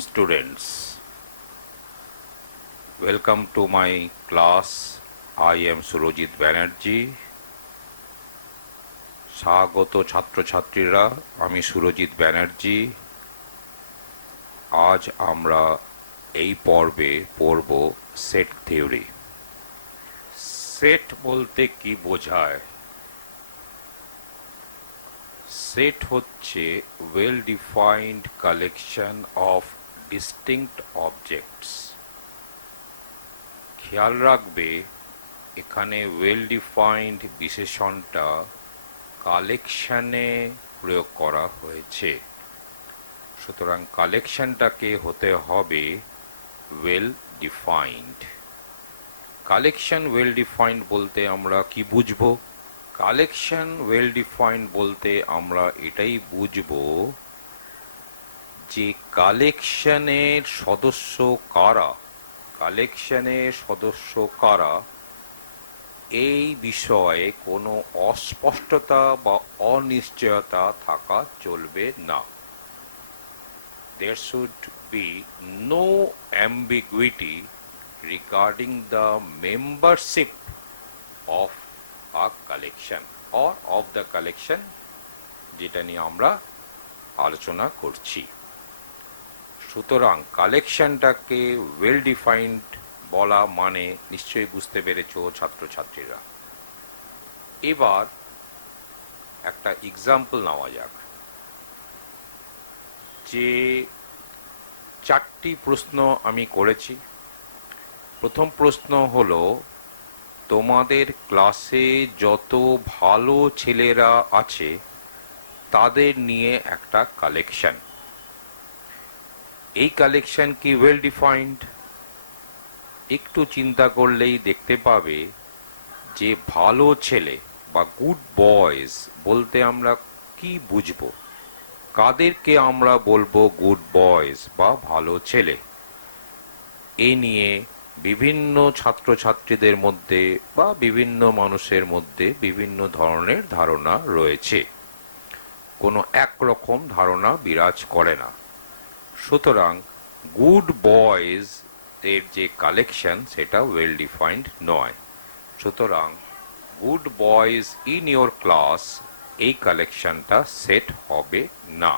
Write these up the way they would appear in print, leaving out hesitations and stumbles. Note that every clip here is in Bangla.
students, welcome to my class. I am Surojit Banerjee. স্বাগত ছাত্রছাত্রীরা, আমি সুরজিৎ ব্যানার্জি। আজ আমরা এই পর্বে পড়ব সেট থিওরি। সেট বলতে কি বোঝায়? সেট হচ্ছে well defined collection of distinct objects. খেয়াল রাখবে, এখানে ওয়েল ডিফাইন্ড বিশেষণটা কালেকশনে প্রয়োগ করা হয়েছে। সুতরাং কালেকশনটাকে হতে হবে well defined. Collection well defined বলতে আমরা কি বুঝবো? কালেকশন ওয়েল ডিফাইন্ড বলতে আমরা এটাই বুঝবো যে কালেকশনের সদস্য কারা, এই বিষয়ে কোনো অস্পষ্টতা বা অনিশ্চয়তা থাকা চলবে না। There should be no ambiguity regarding the membership of a collection or of the collection, যেটা নিয়ে আমরা আলোচনা করছি। সুতরাং কালেকশনটাকে ওয়েল ডিফাইন্ড বলা মানে নিশ্চয়ই বুঝতে পেরেছ ছাত্রছাত্রীরা। এবার একটা এক্সাম্পল নেওয়া যাক। যে 4টি প্রশ্ন আমি করেছি। প্রথম প্রশ্ন হলো, তোমাদের ক্লাসে যত ভালো ছেলেরা আছে তাদের নিয়ে একটা কালেকশন। এই কালেকশন কি ওয়েল ডিফাইন্ড? একটু চিন্তা করলেই দেখতে পাবে যে ভালো ছেলে বা গুড বয়েজ বলতে আমরা কি বুঝবো, কাদেরকে আমরা বলবো গুড বয়েজ বা ভালো ছেলে। এ নিয়ে বিভিন্ন ছাত্রছাত্রীদের মধ্যে বা বিভিন্ন মানুষের মধ্যে বিভিন্ন ধরনের ধারণা রয়েছে। কোনো একরকম ধারণা বিরাজ করে না। সুতরাং গুড বয়েজ এর যে কালেকশন সেটা ওয়েল ডিফাইন্ড নয়। সুতরাং good boys in your class এই কালেকশনটা সেট হবে না।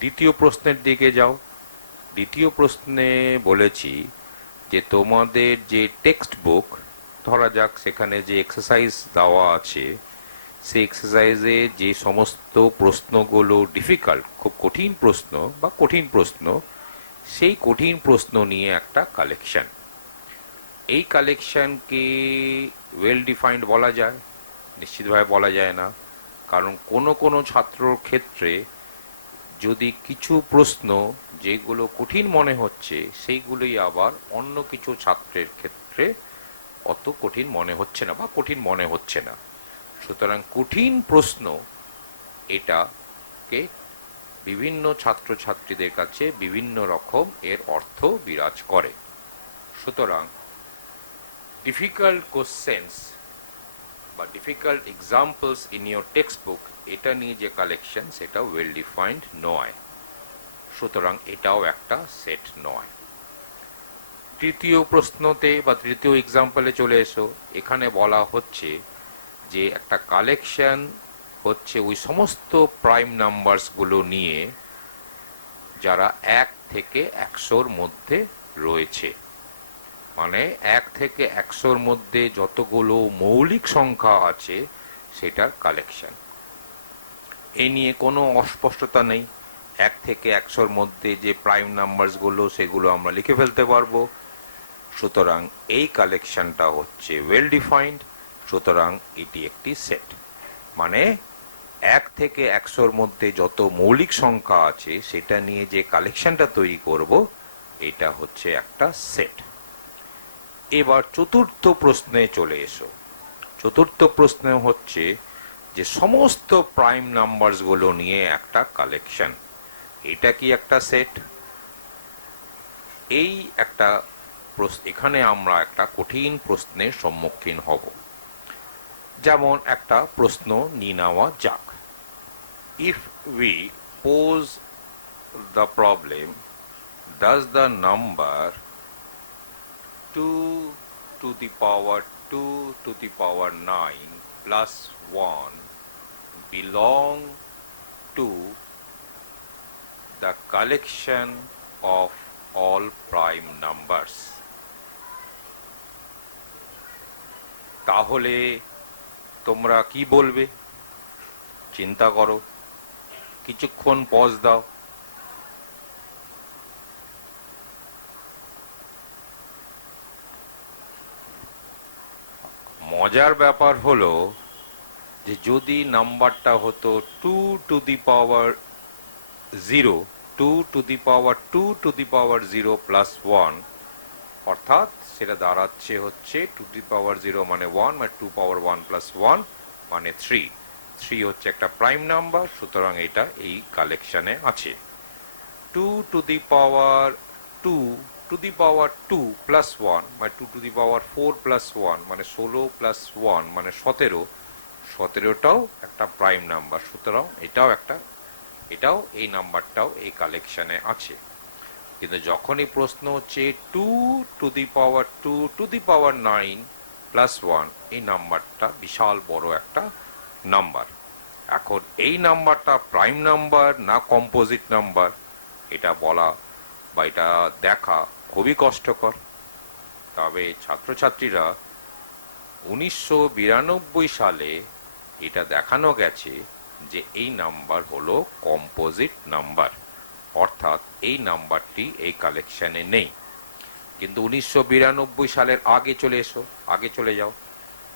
দ্বিতীয় প্রশ্নের দিকে যাও। দ্বিতীয় প্রশ্নে বলেছি যে তোমাদের যে টেক্সট বুক, ধরা যাক সেখানে যে এক্সারসাইজ দেওয়া আছে, সেই এক্সারসাইজে যে সমস্ত প্রশ্নগুলো ডিফিকাল্ট, খুব কঠিন প্রশ্ন বা কঠিন প্রশ্ন, সেই কঠিন প্রশ্ন নিয়ে একটা কালেকশন। এই কালেকশনকে ওয়েল ডিফাইন্ড বলা যায়? নিশ্চিতভাবে বলা যায় না। কারণ কোনো ছাত্রর ক্ষেত্রে যদি কিছু প্রশ্ন যেগুলো কঠিন মনে হচ্ছে সেইগুলোই আবার অন্য কিছু ছাত্রের ক্ষেত্রে অত কঠিন মনে হচ্ছে না বা কঠিন মনে হচ্ছে না। সুতরাং কঠিন প্রশ্ন এটাকে বিভিন্ন ছাত্রছাত্রীদের কাছে বিভিন্ন রকম এর অর্থ বিরাজ করে। সুতরাং ডিফিকাল্ট কোশ্চেন্স বা difficult examples in your text book, এটা নিয়ে যে কালেকশন সেটা ওয়েল ডিফাইন্ড নয়। সুতরাং এটাও একটা সেট নয়। তৃতীয় প্রশ্নতে বা তৃতীয় এক্সাম্পলে চলে এসো। এখানে বলা হচ্ছে যে একটা কালেকশন হচ্ছে ওই সমস্ত প্রাইম নাম্বারসগুলো নিয়ে যারা 1 থেকে 100-র মধ্যে রয়েছে। মানে 1 থেকে 100-র মধ্যে যতগুলো মৌলিক সংখ্যা আছে সেটার কালেকশন। এ নিয়ে কোনো অস্পষ্টতা নেই। 1 থেকে 100-র মধ্যে যে প্রাইম নাম্বারসগুলো সেগুলো আমরা লিখে ফেলতে পারবো। সুতরাং এই কালেকশনটা হচ্ছে ওয়েল ডিফাইন্ড। সুতরাং এটি একটি সেট। মানে 1 থেকে 100-র মধ্যে যত মৌলিক সংখ্যা আছে সেটা নিয়ে যে কালেকশনটা তৈরি করব, এটা হচ্ছে একটা সেট। এবার চতুর্থ প্রশ্নে চলে এসো। চতুর্থ প্রশ্ন হচ্ছে যে সমস্ত প্রাইম নাম্বারসগুলো নিয়ে একটা কালেকশন। এটা কি একটা সেট? এই একটা এখানে আমরা একটা কঠিন প্রশ্নের সম্মুখীন হব। যেমন একটা প্রশ্ন নিয়ে নেওয়া যাক। If we pose the problem, does the number 2 to the power 2 to the power 9 plus 1 belong to the collection of all prime numbers? তাহলে তোমরা কি বলবে? চিন্তা করো, কিছুক্ষণ পজ দাও। মজার ব্যাপার হলো যে যদি নাম্বারটা হতো 2 to the power 0, 2 to the power 2 to the power 0 plus 1, অর্থাৎ সেটা দাঁড়াচ্ছে হচ্ছে 2 টু দি পাওয়ার 0 মানে 1, মানে 2 পাওয়ার 1 প্লাস 1 মানে 3। 3 হচ্ছে একটা প্রাইম নাম্বার, সুতরাং এটা এই কালেকশনে আছে। 2 to the power 2 to the power 2 plus 1 মানে 2 টু দি পাওয়ার 4 প্লাস 1 মানে 16 প্লাস 1 মানে 17, 17টাও একটা প্রাইম নাম্বার, সুতরাং এটাও এই নাম্বারটাও এই কালেকশনে আছে। কিন্তু যখনই প্রশ্ন হচ্ছে 2 to the power 2 to the power 9 plus 1, এই নাম্বারটা বিশাল বড় একটা নাম্বার। এখন এই নাম্বারটা প্রাইম নাম্বার না কম্পোজিট নাম্বার, এটা বলা বা এটা দেখা খুবই কষ্টকর। তবে ছাত্রছাত্রীরা 1992 সালে এটা দেখানো গেছে যে এই নাম্বার হলো কম্পোজিট নাম্বার, অর্থাৎ এই নাম্বারটি এই কালেকশনে নেই। কিন্তু 1992 সালের আগে চলে যাও।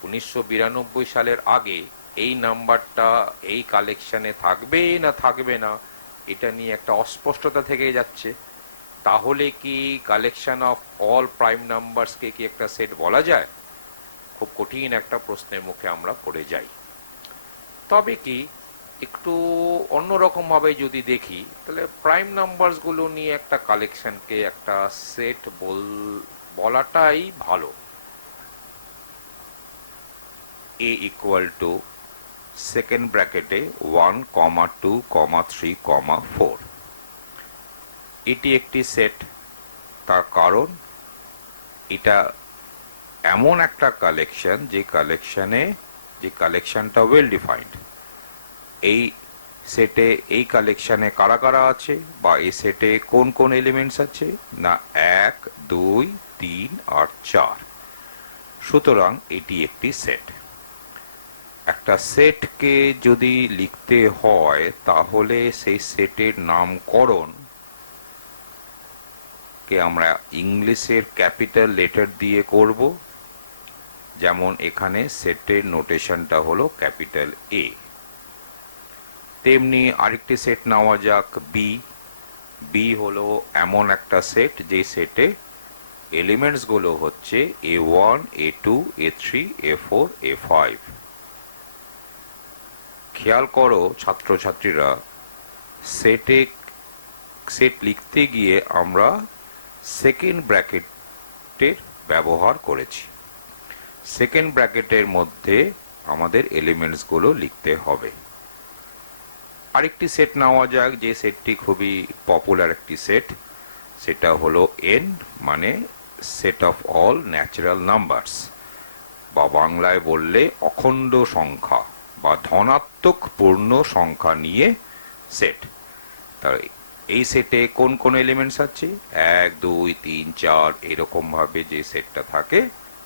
1992 সালের আগে এই নাম্বারটা এই কালেকশনে থাকবে না থাকবে না, এটা নিয়ে একটা অস্পষ্টতা থেকে যাচ্ছে। তাহলে কি কালেকশন অফ অল প্রাইম নাম্বারসকে কি একটা সেট বলা যায়? খুব কঠিন একটা প্রশ্নের মুখে আমরা পড়ে যাই। তবে কি একটু অন্যরকম ভাবে যদি দেখি, তাহলে প্রাইম নাম্বারস গুলো নিয়ে একটা কালেকশনকে একটা সেট বলাটাই ভালো। a ইকুয়াল টু সেকেন্ড ব্র্যাকেটে 1, 2, 3, 4, এটি একটি সেট। তার কারণ এটা এমন একটা কালেকশন যে কালেকশনটা ওয়েল ডিফাইন্ড। এই সেটে এই কালেকশনে কারা কারা আছে বা এই সেটে কোন কোন এলিমেন্টস আছে না 1, 2, 3 আর 4। সুতরাং এটি একটি সেট। একটা সেটকে যদি লিখতে হয় তাহলে সেই সেটের নামকরণ কে আমরা ইংলিশের ক্যাপিটাল লেটার দিয়ে করব। যেমন এখানে সেটের নোটেশনটা হলো ক্যাপিটাল এ। তেমনি আরেকটি সেট নেওয়া যাক বি। বি হলো এমন একটা সেট যে সেটে এলিমেন্টস গুলো হচ্ছে A1, A2, A3, A4, A5। খেয়াল করো ছাত্রছাত্রীরা, সেট লিখতে গিয়ে আমরা সেকেন্ড ব্র্যাকেটের ব্যবহার করেছি। সেকেন্ড ব্র্যাকেটের মধ্যে আমাদের এলিমেন্টস গুলো লিখতে হবে। আরেকটি সেট নেওয়া যাক যে সেটটি খুবই পপুলার একটি সেট, সেটা হলো n মানে set of all natural numbers, বা বাংলায় বললে অখণ্ড সংখ্যা বা ধনাত্মক পূর্ণ সংখ্যা নিয়ে সেট। তার এই সেটে কোন কোন এলিমেন্টস আছে 1, 2, 3, 4 এরকম ভাবে যে সেটটা থাকে,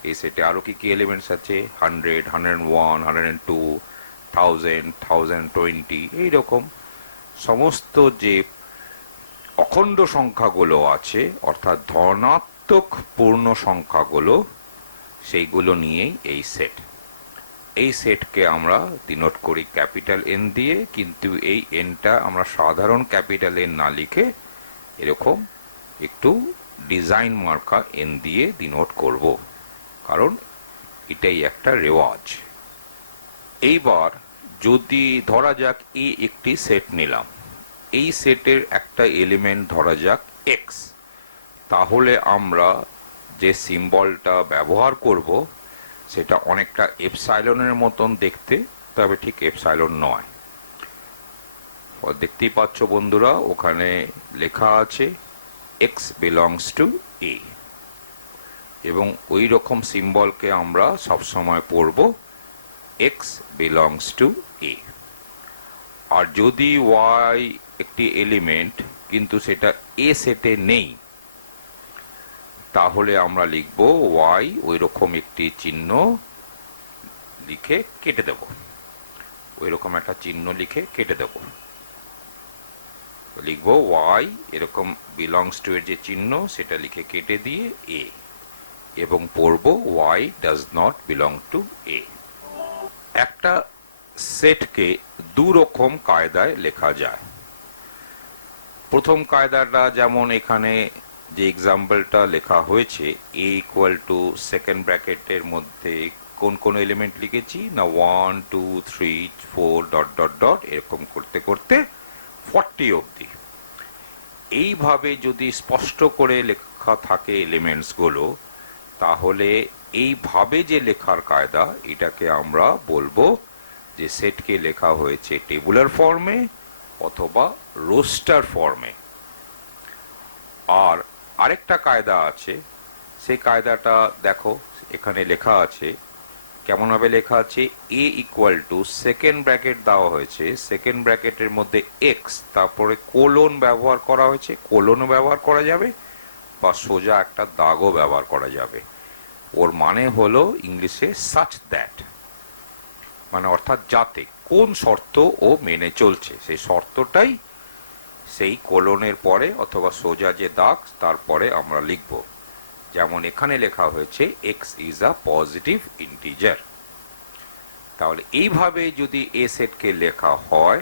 এই সেটে আরো কি কি এলিমেন্টস আছে 100, 101, 102, 1000, 1020 এইরকম সমস্ত যে অখণ্ড সংখ্যাগুলো আছে অর্থাৎ ধনাত্মক পূর্ণ সংখ্যাগুলো, সেইগুলো নিয়েই এই সেট। এই সেটকে আমরা ডিনোট করি ক্যাপিটাল এন দিয়ে, কিন্তু এই এনটা আমরা সাধারণ ক্যাপিটাল এন না লিখে এরকম একটু ডিজাইন মার্কা এন দিয়ে ডিনোট করব, কারণ এটাই একটা রেওয়াজ। এইবার যদি ধরা যাক একটি সেট নিলাম, এই সেটের একটা এলিমেন্ট ধরা যাক এক্স, তাহলে আমরা যে সিম্বলটা ব্যবহার করব সেটা অনেকটা এপসাইলনের মতন দেখতে, তবে ঠিক এপসাইলন নয়। দেখতেই পাচ্ছ বন্ধুরা, ওখানে লেখা আছে x belongs to a, এবং ওই রকম সিম্বলকে আমরা সবসময় পড়ব x belongs to a। আর যদি y একটি এলিমেন্ট কিন্তু সেটা a সেটে নেই, তাহলে আমরা লিখব y ওই রকম একটি চিহ্ন লিখে কেটে দেব, ওই রকম একটা চিহ্ন লিখে কেটে দেব। লিখব y এরকম belongs to এর যে চিহ্ন সেটা লিখে কেটে দিয়ে a, এবং পড়ব y does not belong to a। একটা সেটকে দু রকম কায়দায় লেখা যায়। প্রথম কায়দাটা যেমন এখানে যে এক্সাম্পলটা লেখা হয়েছে, a ইকুয়াল টু সেকেন্ড ব্র্যাকেটের মধ্যে কোন কোন এলিমেন্ট লিখেছি না 1 2 3 4 ডট ডট ডট এরকম করতে করতে 40 অবধি। এইভাবে যদি স্পষ্ট করে লেখা থাকে এলিমেন্টস গুলো, তাহলে এইভাবে যে লেখার কায়দা, এটাকে আমরা বলবো যে সেটকে লেখা হয়েছে টেবুলার ফর্মে অথবা রোস্টার ফর্মে। আর আরেকটা কায়দা আছে, সেই কায়দাটা দেখো এখানে লেখা আছে। কেমন ভাবে লেখা আছে, a equal to second bracket দেওয়া হয়েছে, সেকেন্ড ব্র্যাকেটের মধ্যে x, তারপরে কোলন ব্যবহার করা হয়েছে, কোলনও ব্যবহার করা যাবে বা সোজা একটা দাগও ব্যবহার করা যাবে। ওর মানে হলো ইংলিশে such that, মানে অর্থাৎ যাতে, কোন শর্ত ও মেনে চলছে সেই শর্তটাই সেই কোলনের পরে অথবা সোজা যে দাগ তারপরে আমরা লিখব। যেমন এখানে লেখা হয়েছে x is a positive integer। তাহলে এইভাবে যদি a সেটকে লেখা হয়,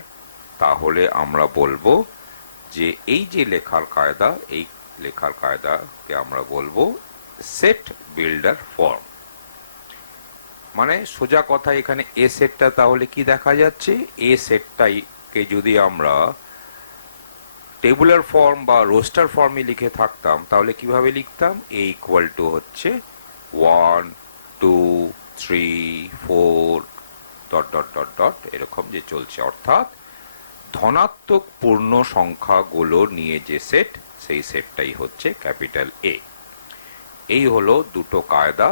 তাহলে আমরা বলবো যে এই যে লেখার কায়দা, এই লেখার কায়দাকে আমরা বলবো সেট বিল্ডার ফর্ম। মানে সোজা কথা, এখানে a সেটটা তাহলে কি দেখা যাচ্ছে, a সেটটাকে যদি আমরা টেবুলার ফর্ম বা রোস্টার ফর্মে লিখে থাকতাম, তাহলে কিভাবে লিখতাম, a ইকুয়াল টু হচ্ছে 1 2 3 4 ডট ডট ডট ডট এরকম যে চলছে, অর্থাৎ ধনাত্মক পূর্ণ সংখ্যাগুলো নিয়ে যে সেট, সেই সেটটাই হচ্ছে ক্যাপিটাল A। এই হলো দুটো কায়দা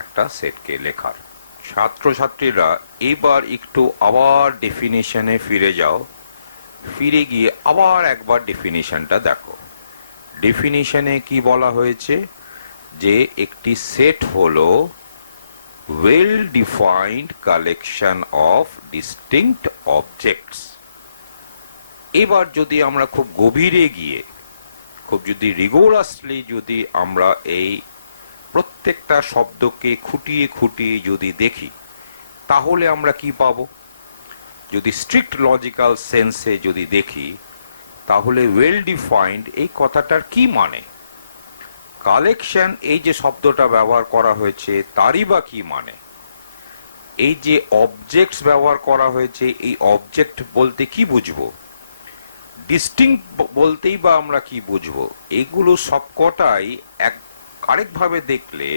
একটা সেটকে লেখার। ছাত্রছাত্রীরা এবার একটু আবার ডেফিনিশনে ফিরে যাও, ফিরে গিয়ে আবার একবার ডেফিনিশনটা দেখো। ডেফিনিশনে কি বলা হয়েছে, যে একটি সেট হলো well defined collection of distinct objects। এবার যদি আমরা খুব গভীরে গিয়ে, খুব যদি রিগোরাসলি যদি আমরা এই প্রত্যেকটা শব্দকে খুঁটিয়ে খুঁটিয়ে যদি দেখি, তাহলে আমরা কি পাবো। যদি স্ট্রিক্ট লজিক্যাল সেন্সে যদি দেখি, তাহলে ওয়েল ডিফাইন্ড এই কথাটার কি মানে, কালেকশন এই যে শব্দটা ব্যবহার করা হয়েছে তারই বা কি মানে, এই যে অবজেক্টস ব্যবহার করা হয়েছে এই অবজেক্ট বলতে কি বুঝবো, ডিস্টিংক্ট বলতেই বা আমরা কি বুঝবো, এগুলো সবকটাই আরেকভাবে দেখলে,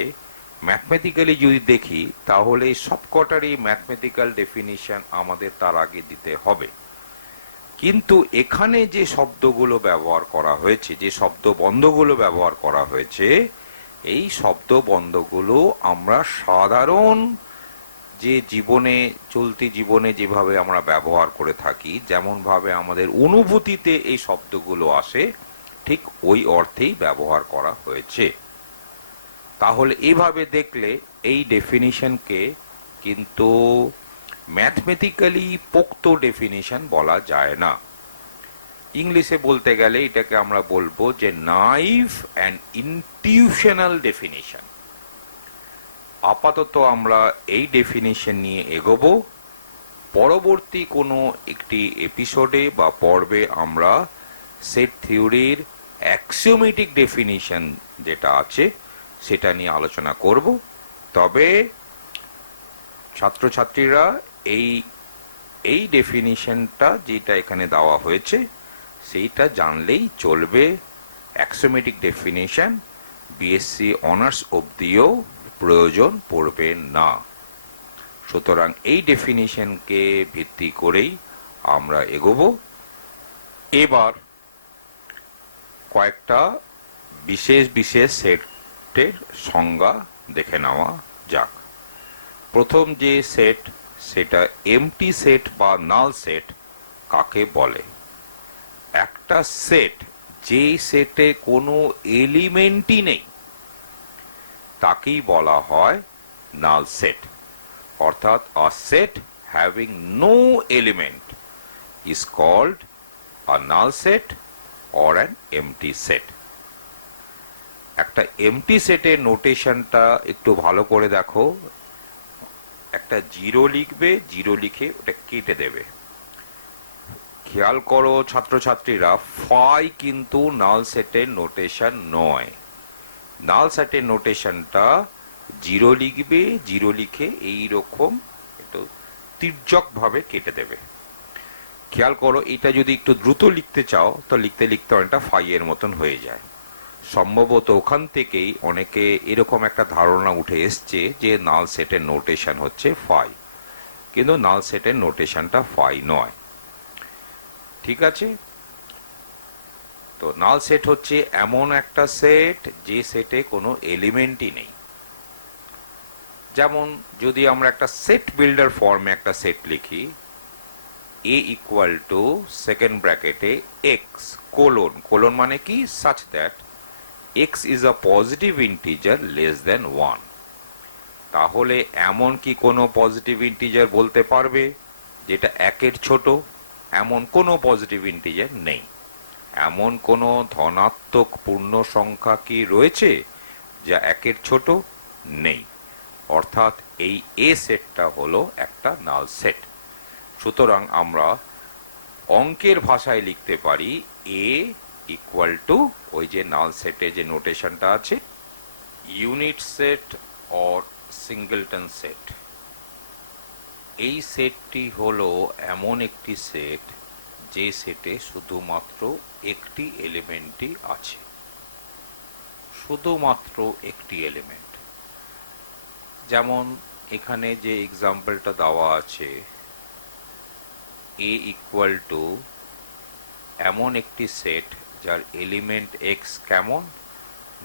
ম্যাথমেটিক্যালি যদি দেখি, তাহলে সবকটারই ম্যাথমেটিক্যাল ডেফিনিশন আমাদের তার আগে দিতে হবে। কিন্তু এখানে যে শব্দগুলো ব্যবহার করা হয়েছে, যে শব্দ বন্ধগুলো ব্যবহার করা হয়েছে, এই শব্দ বন্ধগুলো আমরা সাধারণ যে জীবনে, চলতি জীবনে যেভাবে আমরা ব্যবহার করে থাকি, যেমন ভাবে আমাদের অনুভূতিতে এই শব্দগুলো আসে, ঠিক ওই অর্থেই ব্যবহার করা হয়েছে। তাহলে এইভাবে দেখলে এই ডেফিনিশনকে কিন্তু ম্যাথমেটিক্যালি পোক্ত ডেফিনিশন বলা যায় না। ইংলিশে বলতে গেলে এটাকে আমরা বলবো যে নাইভ অ্যান্ড ইনটিউশনাল ডেফিনিশন। আপাতত আমরা এই ডেফিনিশন নিয়ে এগোবো। পরবর্তী কোনো একটি এপিসোডে বা পর্বে আমরা সেট থিওরির অ্যাক্সিওমেটিক ডেফিনিশন যেটা আছে সেটা নিয়ে আলোচনা করব। তবে ছাত্রছাত্রীরা এই ডেফিনিশনটা যেটা এখানে দেওয়া হয়েছে সেইটা জানলেই চলবে। অ্যাক্সিওমেটিক ডেফিনিশন বিএসসি অনার্স অবধিও প্রয়োজন পড়বে না। সুতরাং এই ডেফিনিশনকে ভিত্তি করেই আমরা এগোবো। এবার কয়েকটা বিশেষ বিশেষ সেটের সংজ্ঞা দেখে নেওয়া যাক। প্রথম যে সেট, সেটা এমটি সেট বা নাল সেট কাকে বলে। একটা সেট যে সেটে কোনো এলিমেন্টই নেই তাকেই বলা হয় নাল সেট। অর্থাৎ a set having no element is called a null set or an empty set. একটা এমটি সেটের নোটেশনটা একটু ভালো করে দেখো। একটা জিরো লিখবে, জিরো লিখে ওটা কেটে দেবে। খেয়াল করো ছাত্রছাত্রীরা, ফাই কিন্তু নাল সেটের নোটেশন নয়। নাল সেটের নোটেশনটা জিরো লিখবে, জিরো লিখে এই রকম একটু তির্যক ভাবে কেটে দেবে। খেয়াল করো, এটা যদি একটু দ্রুত লিখতে চাও তো লিখতে লিখতে অনেকটা ফাই এর মতন হয়ে যায়। সম্ভবত ওখান থেকেই অনেকে এরকম একটা ধারণা উঠে এসছে যে নাল সেটের নোটেশন হচ্ছে ফাই, কিন্তু নাল সেটের নোটেশনটা ফাই নয়। ঠিক আছে, তো নাল সেট হচ্ছে এমন একটা সেট যে সেটে কোনো এলিমেন্টই নেই। যেমন যদি আমরা একটা সেট বিল্ডার ফর্মে একটা সেট লিখি, a ইকুয়াল টু সেকেন্ড ব্র্যাকেটে এক্স কোলন, কোলন মানে কি, such that x is a positive integer less than 1, তাহলে এমন কি কোনো পজিটিভ ইন্টিজার বলতে পারবে যেটা একের ছোট? এমন কোনো পজিটিভ ইন্টিজার নেই। এমন কোনো ধনাত্মক পূর্ণ সংখ্যা কি রয়েছে যা একের ছোট? নেই। অর্থাৎ এই এ সেটটা হলো একটা নাল সেট। সুতরাং আমরা অঙ্কের ভাষায় লিখতে পারি এ ইকুয়াল টু ওই যে নাল সেটে যে নোটেশনটা আছে, unit set or singleton set. এই সেটটি হলো এমন একটি সেট যে সেটে শুধুমাত্র একটি এলিমেন্টই আছে, শুধুমাত্র একটি এলিমেন্ট। যেমন এখানে যে এক্সাম্পলটা দেওয়া আছে, এ ইকুয়াল টু এমন একটি সেট যার এলিমেন্ট এক্স কেমন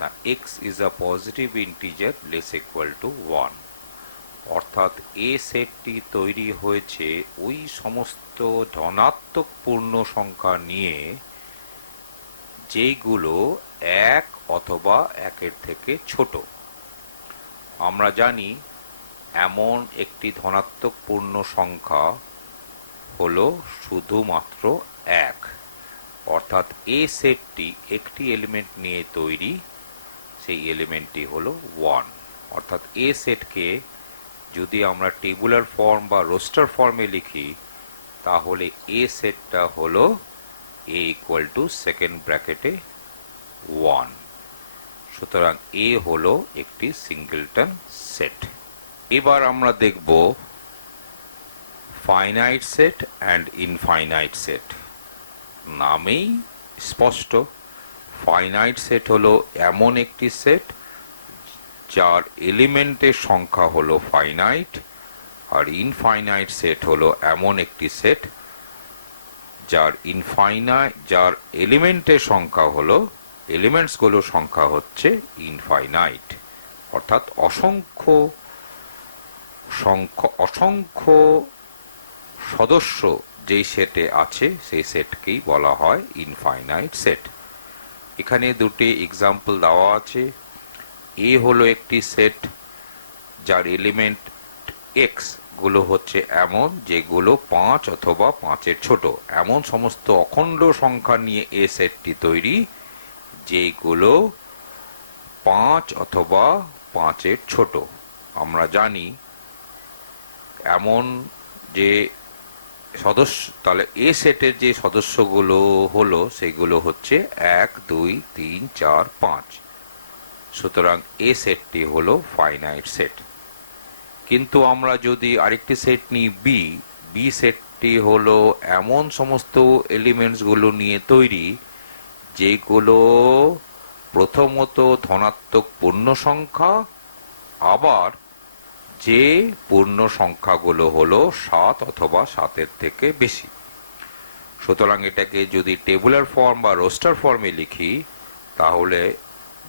না, x is a positive integer less equal to 1। অর্থাৎ এ সেটটি তৈরি হয়েছে ওই সমস্ত ধনাত্মক পূর্ণ সংখ্যা নিয়ে যেগুলো এক অথবা একের থেকে ছোট। আমরা জানি এমন একটি ধনাত্মক পূর্ণ সংখ্যা হলো শুধুমাত্র এক। অর্থাৎ এ সেটটি একটি এলিমেন্ট নিয়ে তৈরি, সেই এলিমেন্টটি হলো 1। অর্থাৎ এ সেটকে যদি আমরা টেবুলার ফর্ম বা রোস্টার ফর্মে লিখি তাহলে এ সেটটা হলো এ ইকুয়াল টু সেকেন্ড ব্র্যাকেটে 1। সুতরাং এ হলো একটি সিঙ্গেলটন সেট। এবার আমরা দেখব finite set and infinite set. নামেই স্পষ্ট, ফাইনাইট সেট হলো এমন একটি সেট যার এলিমেন্টের সংখ্যা হলো ফাইনাইট, আর ইনফাইনাইট সেট হলো এমন একটি সেট যার যার এলিমেন্টের সংখ্যা হলো, এলিমেন্টসগুলোর সংখ্যা হচ্ছে ইনফাইনাইট। অর্থাৎ অসংখ্য সদস্য যেই সেটে আছে সেই সেটকেই বলা হয় ইনফাইনাইট সেট। এখানে দুটি এক্সাম্পল দেওয়া আছে। এ হলো একটি সেট যার এলিমেন্ট এক্স গুলো হচ্ছে এমন যেগুলো 5 অথবা 5-এর ছোট। এমন সমস্ত অখণ্ড সংখ্যা নিয়ে এ সেটটি তৈরি যেগুলো 5 অথবা 5-এর ছোট। আমরা জানি এমন যে সদস্য, তাহলে এ সেটের যে সদস্যগুলো হলো সেগুলো হচ্ছে 1 2 3 4 5। সুতরাং এ সেটটি হলো ফাইনাইট সেট। কিন্তু আমরা যদি আরেকটি সেট নিই বি সেটটি হলো এমন সমস্ত এলিমেন্টসগুলো নিয়ে তৈরি যেগুলো প্রথমত ধনাত্মক পূর্ণ সংখ্যা, আবার যে পূর্ণ সংখ্যাগুলো হলো 7 অথবা 7-এর থেকে বেশি। সুতরাং এটাকে যদি টেবুলার ফর্ম বা রোস্টার ফর্মে লিখি তাহলে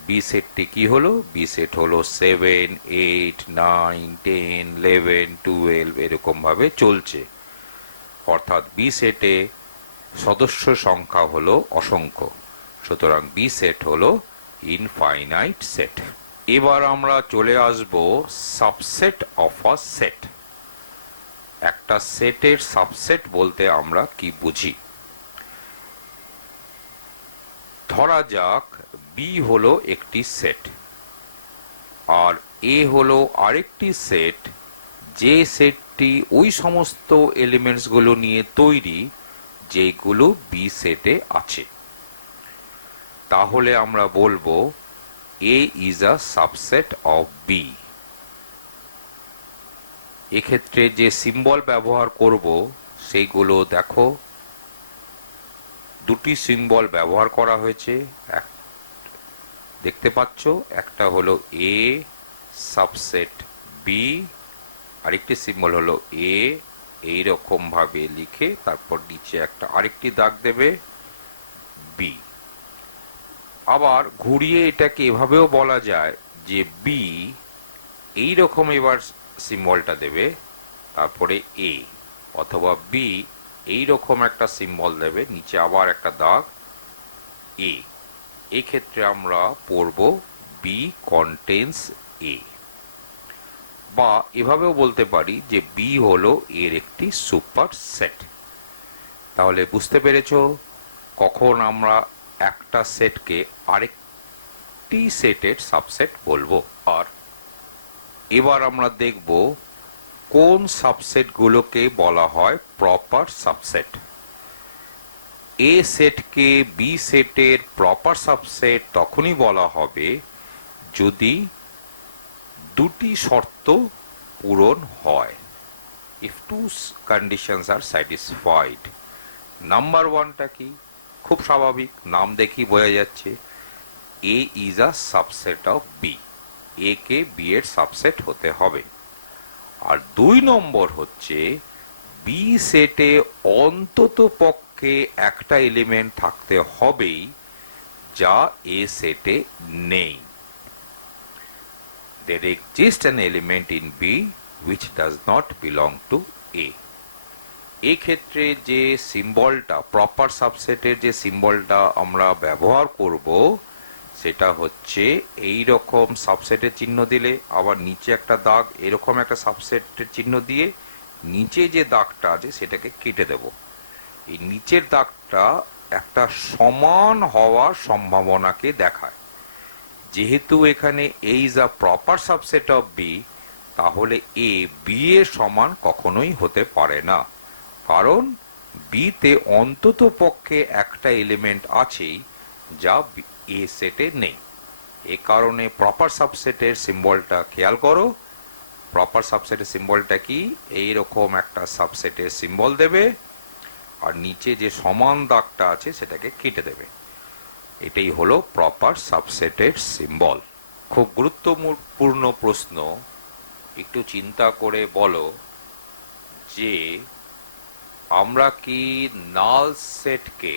বি সেটটি কি হলো? বি সেট হলো 7, 8, 9, 10, 11, 12 এরকম ভাবে চলছে। অর্থাৎ বি সেটে সদস্য সংখ্যা হলো অসংখ্য, সুতরাং বি সেট হলো ইনফাইনাইট সেট। এবার আমরা চলে আসব সাবসেট অফ আ সেট। একটা সেটের সাবসেট বলতে আমরা কি বুঝি? ধরা যাক বি হলো একটি সেট আর এ হলো আরেকটি সেট, যে সেটটি ওই সমস্ত এলিমেন্টস গুলো নিয়ে তৈরি যেগুলো বি সেটে আছে। তাহলে আমরা বলবো A is a subset of B। এক্ষেত্রে যে সিম্বল ব্যবহার করব সেইগুলো দেখো, দুটি সিম্বল ব্যবহার করা হয়েছে, দেখতে পাচ্ছ। একটা হলো A সাবসেট B, আরেকটি সিম্বল হলো A। এইরকম ভাবে লিখে তারপর নিচে একটা আরেকটি দাগ দেবে B। আবার ঘুরিয়ে এটাকে এভাবেও বলা যায় যে বি এইরকম এবার সিম্বলটা দেবে, তারপরে এ, অথবা বি এইরকম একটা সিম্বল দেবে, নিচে আবার একটা দাগ এ। এক্ষেত্রে আমরা পড়ব বি কন্টেন্স এ। বা এভাবেও বলতে পারি যে বি হলো এর একটি সুপার সেট। তাহলে বুঝতে পেরেছো কখন আমরা একটা সেটকে আরেকটি সেটের সাবসেট বলবো। আর এবার আমরা দেখব কোন সাবসেটগুলোকে বলা হয় প্রপার সাবসেট। এ সেটকে বি সেটের প্রপার সাবসেট তখনই বলা হবে যদি দুটি শর্ত পূরণ হয়। if two conditions are satisfied। Number ওয়ানটা কি? খুব স্বাভাবিক, নাম দেখি বোঝা যাচ্ছে, A is a subset of B. A কে বি এর সাবসেট হতে হবে। আর 2 নম্বর হচ্ছে বি সেটে অন্তত পক্ষে একটা এলিমেন্ট থাকতে হবেই যা এ সেটে নেই। There exists an element in B which does not belong to A। এই ক্ষেত্রে যে সিম্বলটা, প্রপার সাবসেটের যে সিম্বলটা আমরা ব্যবহার করব সেটা হচ্ছে এই রকম সাবসেটের চিহ্ন দিলে আবার নিচে একটা দাগ, এরকম একটা সাবসেটের চিহ্ন দিয়ে নিচে যে দাগটা আছে সেটাকে কেটে দেব। এই নিচের দাগটা একটা সমান হওয়ার সম্ভাবনাকে দেখায়। যেহেতু এখানে A is a proper subset of B, তাহলে A B এর সমান কখনোই হতে পারে না, কারণ বি তে অন্তত পক্ষে একটা এলিমেন্ট আছেই যা এ সেটে নেই। এ কারণে প্রপার সাবসেটের সিম্বলটা খেয়াল করো। প্রপার সাবসেটের সিম্বলটা কি? এইরকম একটা সাবসেটের সিম্বল দেবে আর নিচে যে সমান দাগটা আছে সেটাকে কেটে দেবে। এটাই হলো প্রপার সাবসেটের সিম্বল। খুব গুরুত্বপূর্ণ প্রশ্ন, একটু চিন্তা করে বলো যে আমরা কি নাল সেটকে,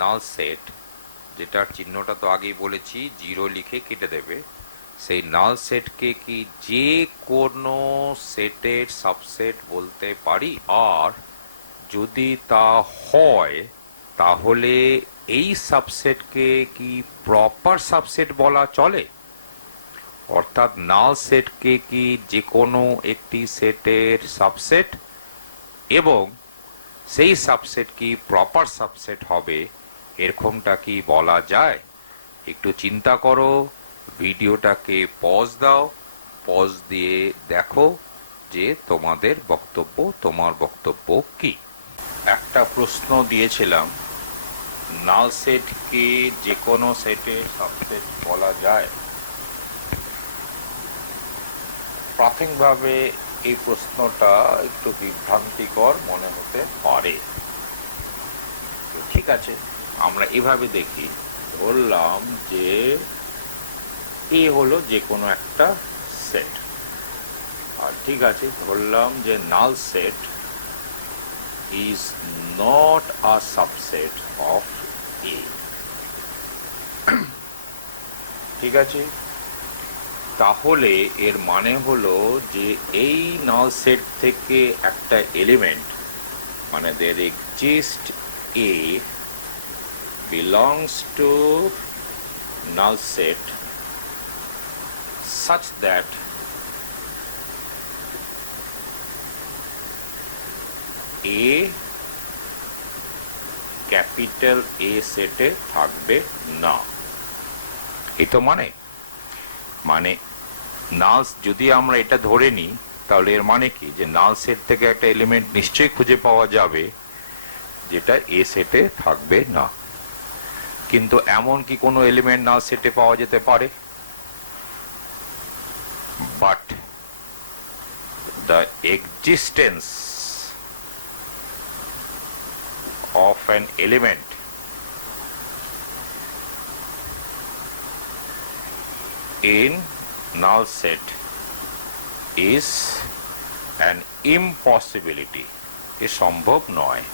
নাল সেট যেটার চিহ্নটা তো আগেই বলেছি 0 লিখে কেটে দেবে, সেই নাল সেটকে কি যে কোনো সেটের সাবসেট বলতে পারি? আর যদি তা হয় তাহলে এই সাবসেটকে কি প্রপার সাবসেট বলা চলে? অর্থাৎ নাল সেটকে কি যে কোনো একটি সেটের সাবসেট এবং সেই সাবসেট কি প্রপার সাবসেট হবে, এরকমটা কি বলা যায়? একটু চিন্তা করো, ভিডিওটাকে পজ দাও, পজ দিয়ে দেখো যে তোমাদের বক্তব্য, তোমার বক্তব্য কি। একটা প্রশ্ন দিয়েছিলাম, নাল সেটকে যে কোনো সেটের সাবসেট বলা যায়? প্রাথমিকভাবে এই প্রশ্নটা একটু বিভ্রান্তিকর মনে হতে পারে। ঠিক আছে, আমরা এভাবে দেখি। ধরলাম যে এ হলো যে কোনো একটা সেট, আর ঠিক আছে ধরলাম যে null set is not a subset of A. ঠিক আছে, তাহলে এর মানে হলো যে এই নাল সেট থেকে একটা এলিমেন্ট মানে there exists A belongs to null set such that A capital A সেটে থাকবে না। এই তো মানে নাল, যদি আমরা এটা ধরে নিই তাহলে এর মানে কি, যে নাল সেট থেকে একটা এলিমেন্ট নিশ্চয়ই খুঁজে পাওয়া যাবে যেটা এ সেটে থাকবে না। কিন্তু এমন কি কোনো এলিমেন্ট নাল সেটে পাওয়া যেতে পারে? But the existence of an element in null set is an impossibility. এ সম্ভব নয়।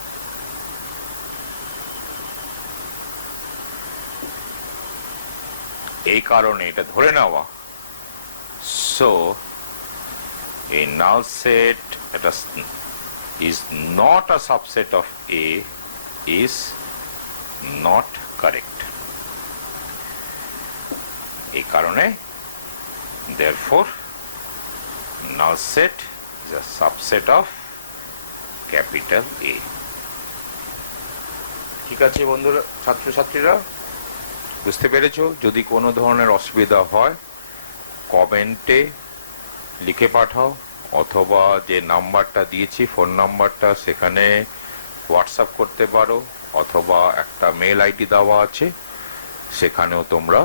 এই কারণে এটা ধরে নেওয়া, so a null set is not a subset of A is not correct. এই কারণে therefore null set is a subset of capital A. ঠিক আছে বন্ধুরা, ছাত্রছাত্রীরা বুঝতে পেরেছো? যদি কোনো ধরনের অসুবিধা হয় কমেন্টে লিখে পাঠাও, অথবা যে নাম্বারটা দিয়েছি ফোন নাম্বারটা সেখানে হোয়াটসঅ্যাপ করতে পারো, অথবা একটা মেল আইডি দেওয়া আছে সেখানেও তোমরা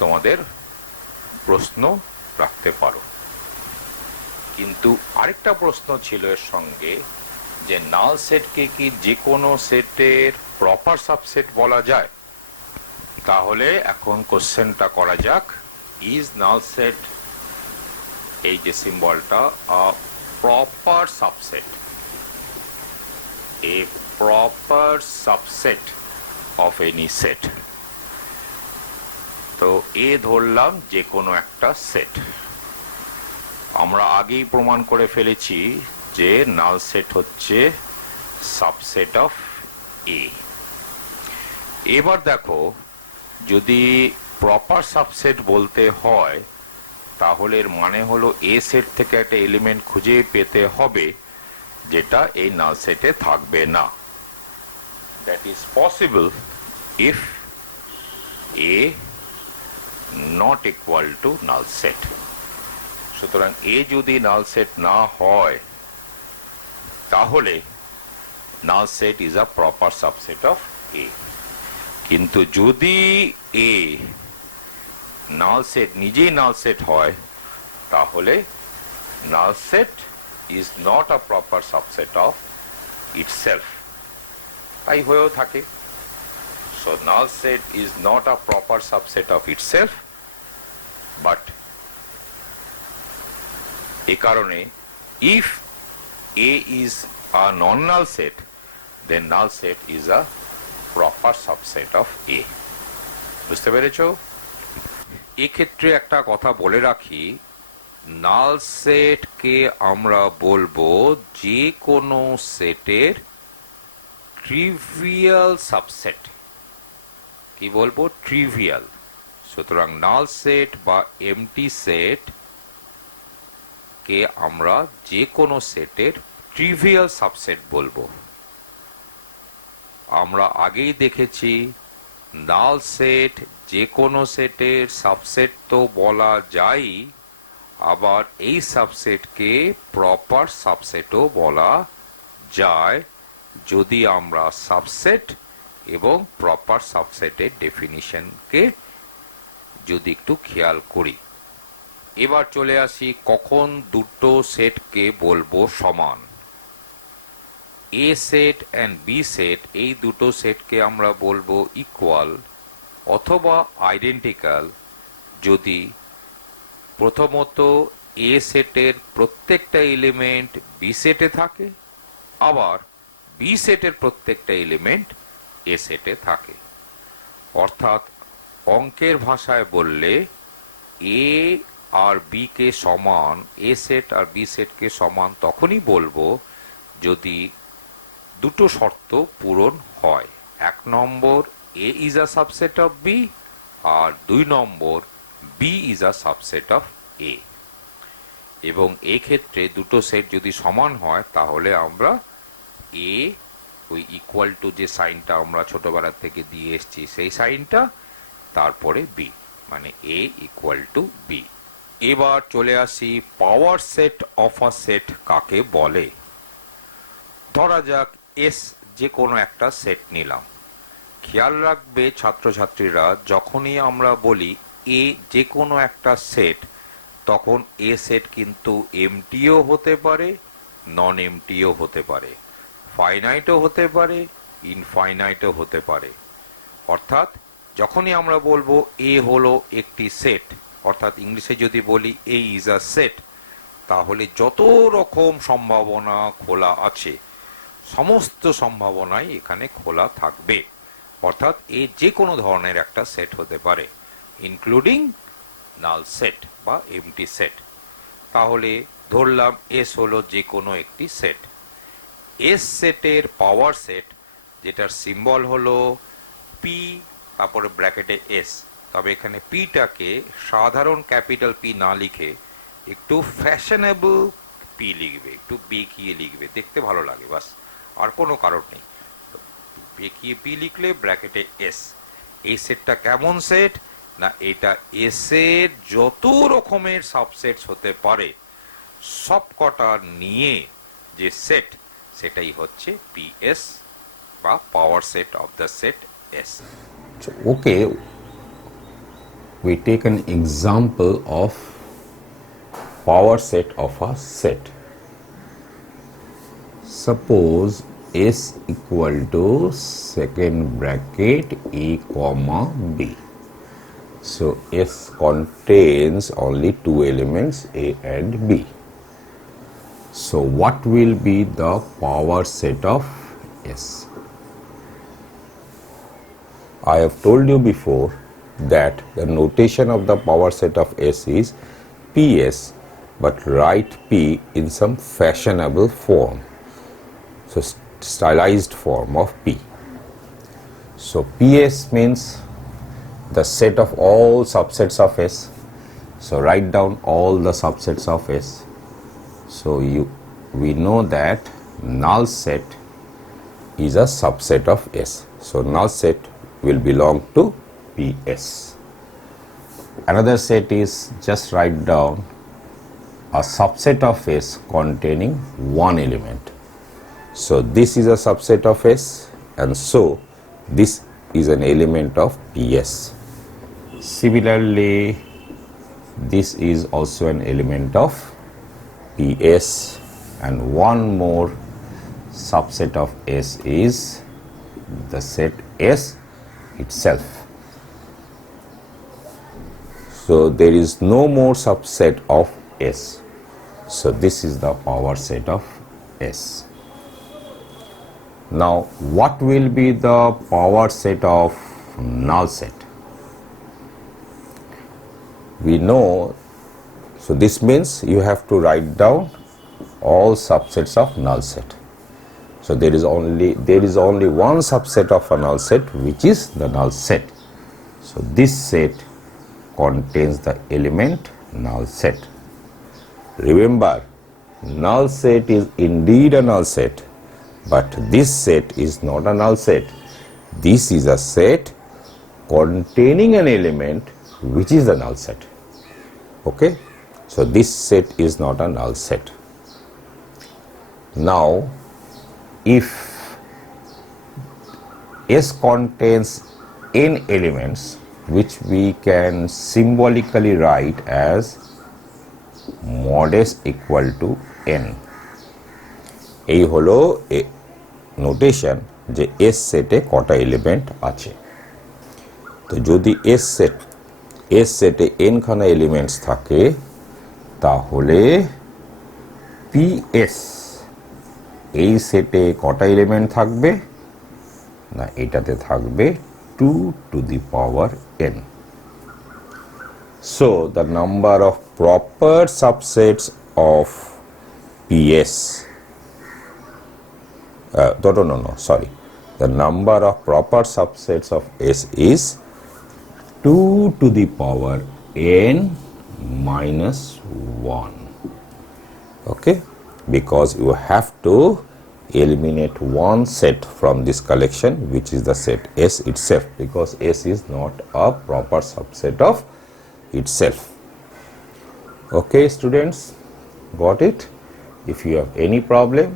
তোমাদের প্রশ্ন রাখতে পারো। কিন্তু আরেকটা প্রশ্ন ছিল এর সঙ্গে, যে নাল সেটকে কি যে কোনো সেটের প্রপার সাবসেট বলা যায়? তাহলে এখন কোশ্চেনটা করা যাক, ইজ নাল সেট, এই যে সিম্বলটা, a proper subset, a proper subset of any set. তো এ ধরলাম যে কোনো একটা সেট। আমরা আগেই প্রমাণ করে ফেলেছি যে নাল সেট হচ্ছে সাবসেট অফ এ। এবার দেখো, যদি প্রপার সাবসেট বলতে হয় তাহলে এর মানে হলো এ সেট থেকে একটা এলিমেন্ট খুঁজে পেতে হবে যেটা এই নাল সেটে থাকবে না। That is possible if A not equal to null set. সুতরাং এ যদি নাল সেট না হয় তাহলে null set is a proper subset of A. কিন্তু যদি এ নাল সেট নিজেই নাল সেট হয় তাহলে null set is not a proper subset of itself. তাই হয়েও থাকে। So null set is not a proper subset of itself, but এ কারণে if A is a non-null set, then null set is a proper subset of A. বুঝতে পেরেছো? এক্ষেত্রে একটা কথা বলে রাখি, নাল সেটকে আমরা বলবো যে কোনো সেটের ট্রিভিয়াল সাবসেট। কি বলবো? ট্রিভিয়াল। সুতরাং নাল সেট বা এমটি সেট কে আমরা যে কোনো সেটের ট্রিভিয়াল সাবসেট বলবো। আমরা আগেই দেখেছি নাল সেট যে কোনো সেটের সাবসেট তো বলা যায়, আবার এই সাবসেটকে প্রপার সাবসেটও বলা যায় যদি আমরা সাবসেট এবং প্রপার সাবসেটের ডেফিনিশনকে যদি একটু খেয়াল করি। এবার চলে আসি কখন দুটো সেটকে বলবো সমান। এ সেট অ্যান্ড বি সেট, এই দুটো সেটকে আমরা বলবো ইকুয়াল অথবা আইডেন্টিক্যাল যদি প্রথমত এ সেটের প্রত্যেকটা এলিমেন্ট বি সেটে থাকে আবার বি সেটের প্রত্যেকটা এলিমেন্ট এ সেটে থাকে। অর্থাৎ অঙ্কের ভাষায় বললে এ আর বি কে সমান, এ সেট আর বি সেটকে সমান তখনই বলবো যদি দুটো শর্ত পূরণ হয়। 1 নম্বর A is a subset of B, আর 2 নম্বর B is a subset of A. এবং এক্ষেত্রে দুটো সেট যদি সমান হয় তাহলে আমরা এ ওই ইকুয়াল টু যে সাইনটা আমরা ছোটবেলা থেকে দিয়ে এসেছি সেই সাইনটা, তারপরে বি, মানে এ ইকুয়াল টু বি। এবার চলে আসি power set of a set কাকে বলে। ধরা যাক এস যে কোনো একটা সেট নিলাম। খেয়াল রাখবে ছাত্রছাত্রীরা, যখনই আমরা বলি এ যে কোনো একটা সেট, তখন এ সেট কিন্তু এমটিও হতে পারে, নন এমটিও হতে পারে, ফাইনাইটও হতে পারে, ইনফাইনাইটও হতে পারে। অর্থাৎ যখনই আমরা বলবো এ হলো একটি সেট, অর্থাৎ ইংলিশে যদি বলি এ ইজ আ সেট, তাহলে যত রকম সম্ভাবনা খোলা আছে সমস্ত সম্ভাবনাই এখানে খোলা থাকবে। অর্থাৎ এ যে কোনো ধরনের একটা সেট হতে পারে, ইনক্লুডিং নাল সেট বা এমটি সেট। তাহলে ধরলাম এস হলো যে কোনো একটি সেট। এস সেটের পাওয়ার সেট, যেটার সিম্বল হলো পি, তারপরে ব্র্যাকেটে এস, তবে এখানে পিটাকে সাধারণ ক্যাপিটাল পি না লিখে একটু ফ্যাশনেবল পি লিখবে, একটু বেঁকিয়ে লিখবে, দেখতে ভালো লাগে, বাস, আর কোনো কারণ নেই। বেঁকিয়ে পি লিখলে ব্র্যাকেটে এস। এই সেটটা কেমন সেট না, এটা এস এর যত রকমের সাবসেটস হতে পারে সবকটা নিয়ে যে সেট, সেটাই হচ্ছে পিএস বা power set of the set S. So, okay, we take an example of power set of a set. Suppose S equal to second bracket A comma B. So S contains only two elements A and B. So what will be the power set of S? I have told you before that the notation of the power set of S is PS, but write P in some fashionable form, so stylized form of P. So PS means the set of all subsets of S. So write down all the subsets of S. So we know that null set is a subset of S. So null set will belong to PS. Another set is, just write down a subset of S containing one element. So this is a subset of S, and so this is an element of PS. Similarly, this is also an element of PS, and one more subset of S is the set S itself. So there is no more subset of S. So this is the power set of S. Now what will be the power set of null set? We know, so this means you have to write down all subsets of null set. So there is only one subset of a null set, which is the null set. So this set contains the element null set. Remember, null set is indeed a null set, but this set is not a null set. This is a set containing an element which is the null set. Okay, so this set is not a null set. Now if S contains n elements, which we can symbolically write as mod S equal to n. এই হলো নোটেশন যে S সেটে কটা এলিমেন্ট আছে। তো যদি S সেটে n খানা এলিমেন্টস থাকে, তাহলে PS এই সেটে কটা এলিমেন্ট থাকবে না এটাতে থাকবে 2 to the power n. So the number of proper subsets of PS no, sorry, the number of proper subsets of S is 2 to the power n minus 1. Okay, because you have to eliminate one set from this collection, which is the set S itself, because S is not a proper subset of itself. Okay students, got it? If you have any problem,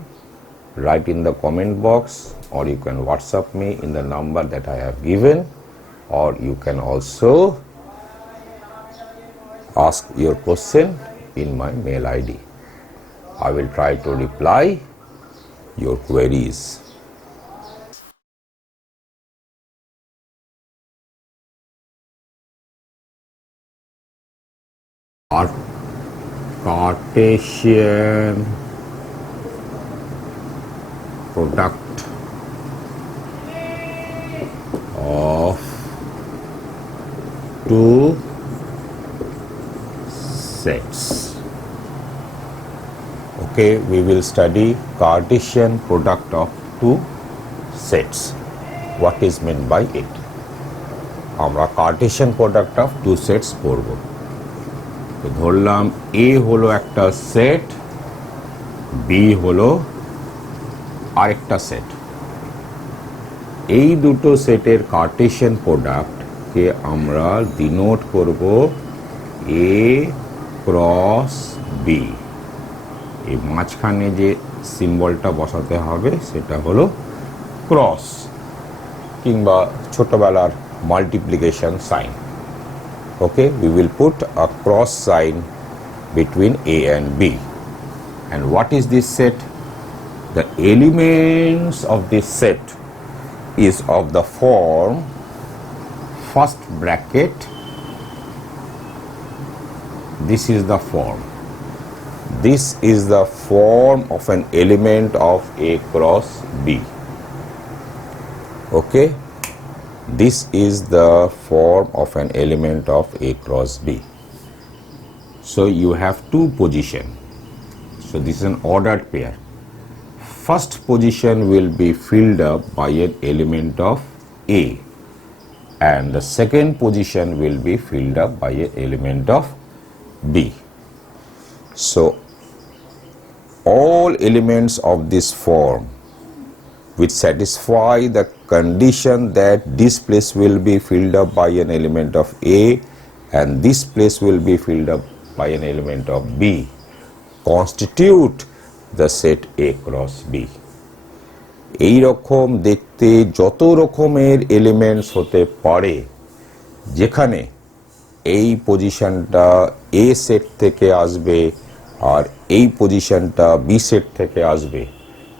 write in the comment box, or you can WhatsApp me in the number that I have given, or you can also ask your question in my mail ID. I will try to reply your queries. Cartesian product of two sets. Okay, we will study Cartesian product of two sets. What is meant by it? আমরা Cartesian product of two sets পড়ব। তো ধরলাম A হলো একটা সেট, B হলো আরেকটা সেট। এই দুটো সেটের কার্টেশিয়ান প্রোডাক্টকে আমরা ডিনোট করব A ক্রস B। এই মাঝখানে যে সিম্বলটা বসাতে হবে সেটা হলো ক্রস, কিংবা ছোটবেলার multiplication sign. Okay, we will put a cross sign between A and B. And what is this set? The elements of this set is of the form first bracket. This is the form. This is the form of an element of A cross B. Okay? This is the form of an element of A cross B. So you have two positions. So this is an ordered pair. First position will be filled up by an element of A, and the second position will be filled up by an element of B. So all elements of this form which satisfy the condition that this place will be filled up by an element of A and this place will be filled up by an element of B constitute the set A cross B. এই রকম দেখতে যত রকমের এলিমেন্টস হতে পারে, যেখানে এই পজিশনটা A সেট থেকে আসবে আর এই পজিশনটা B সেট থেকে আসবে,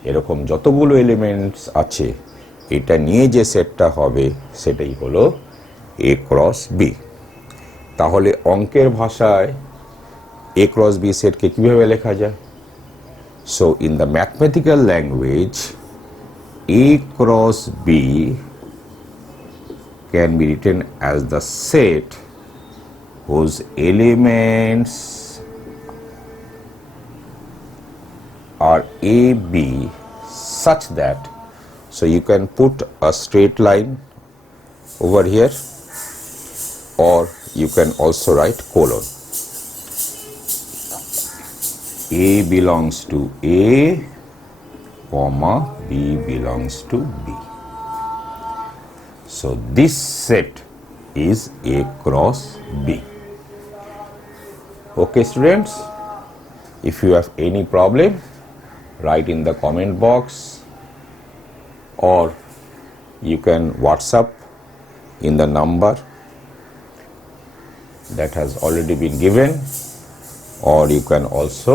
এরকম যতগুলো এলিমেন্টস আছে, এটা নিয়ে যে সেটটা হবে সেটাই হলো A ক্রস B। তাহলে অঙ্কের ভাষায় A ক্রস B সেটকে কিভাবে লেখা যায়? So in the mathematical language, A cross B can be written as the set whose elements are A, B such that, so you can put a straight line over here, or you can also write colon. A belongs to A, comma, B belongs to B. So this set is A cross B. Okay students, if you have any problem, write in the comment box, or you can WhatsApp in the number that has already been given, or you can also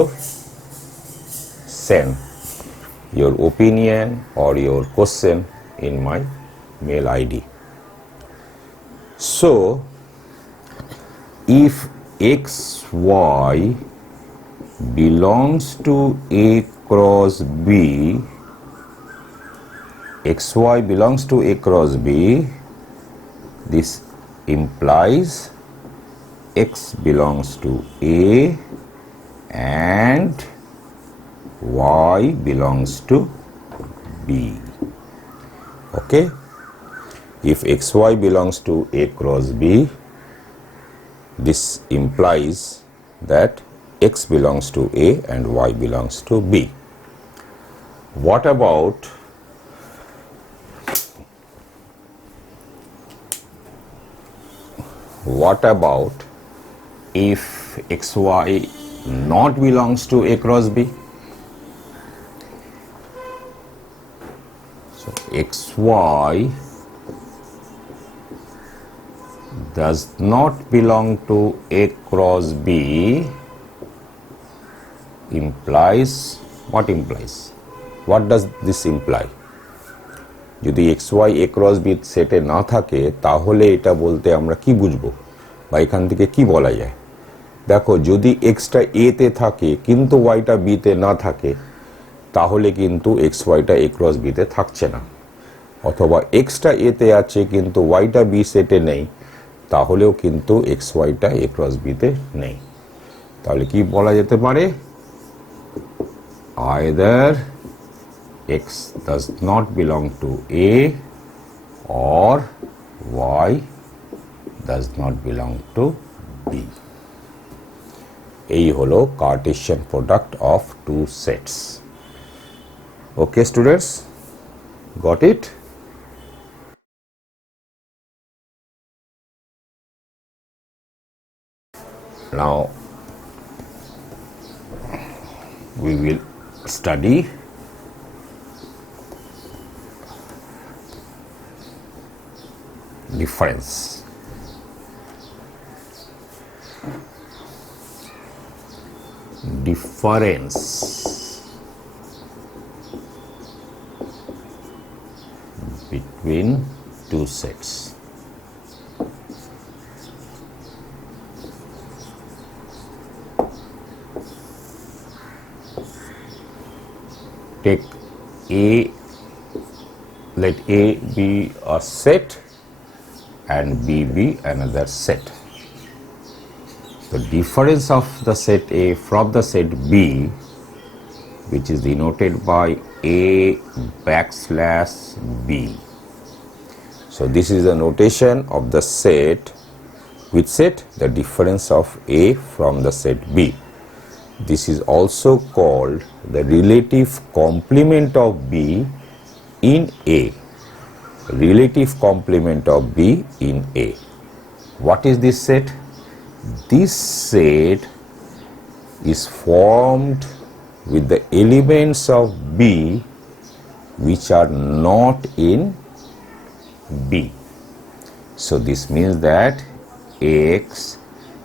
send your opinion or your question in my mail ID. So if XY belongs to A cross B, xy belongs to A cross B, this implies x belongs to A and y belongs to B. Okay? If xy belongs to A cross B, this implies that x belongs to A and y belongs to B. What about if xy not belongs to A cross B? So xy does not belong to A cross B implies, what implies? What does this imply? যদি xy A cross B সেটে না থাকে তাহলে এটা বলতে আমরা কি বুঝবো বা এখান থেকে কি বলা যায়? দেখো যদি xটা A তে থাকে কিন্তু yটা B তে না থাকে তাহলে কিন্তু xyটা A cross B তে থাকছে না, অথবা xটা A তে আছে কিন্তু yটা B সেটে নেই তাহলেও কিন্তু xyটা A cross B তে নেই। তাহলে কি বলা যেতে পারে? Either x does not belong to A or y does not belong to B. এই হলো Cartesian product of two sets. Okay students, got it? Now we will study difference. Difference between two sets. Take A, let A be a set and B be another set. The difference of the set A from the set B, which is denoted by A backslash B. So this is the notation of the set, which set the difference of A from the set B. This is also called the relative complement of B in A. Relative complement of B in A. What is this set? This set is formed with the elements of B which are not in B. So this means that X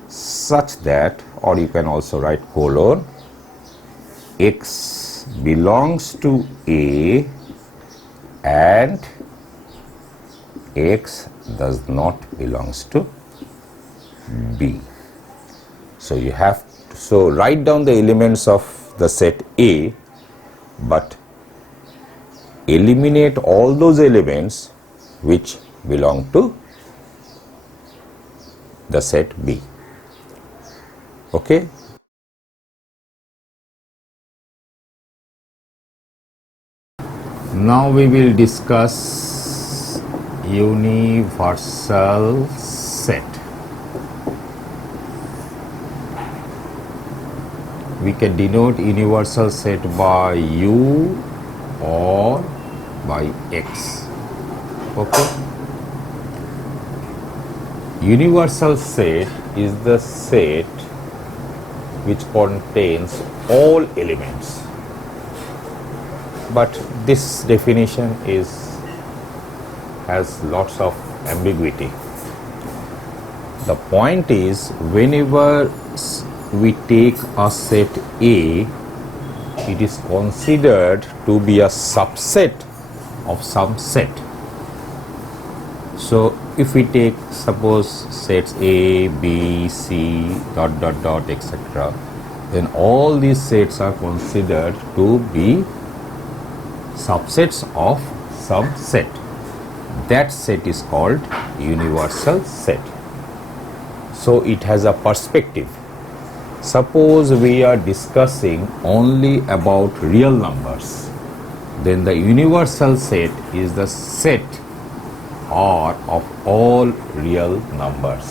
such that, or you can also write colon, X belongs to A and X does not belongs to B. So you have to, so write down the elements of the set A, but eliminate all those elements which belong to the set B. Okay? Now we will discuss universal set. We can denote universal set by U or by X. Okay? Universal set is the set which contains all elements. But this definition has lots of ambiguity. The point is, whenever we take a set A, it is considered to be a subset of some set. So if we take suppose sets A, B, C, dot dot dot etc., then all these sets are considered to be subsets of some set. That set is called universal set. So it has a perspective. Suppose we are discussing only about real numbers, then the universal set is the set R of all real numbers.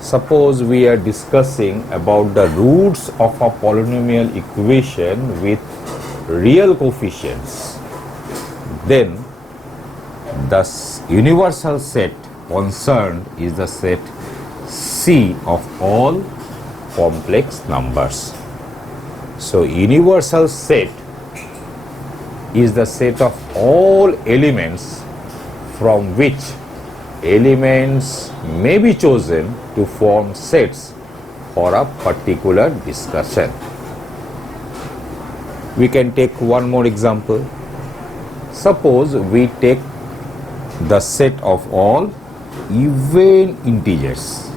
Suppose we are discussing about the roots of a polynomial equation with real coefficients, then the universal set concerned is the set C of all complex numbers. So universal set is the set of all elements from which elements may be chosen to form sets for a particular discussion. We can take one more example. Suppose we take the set of all even integers.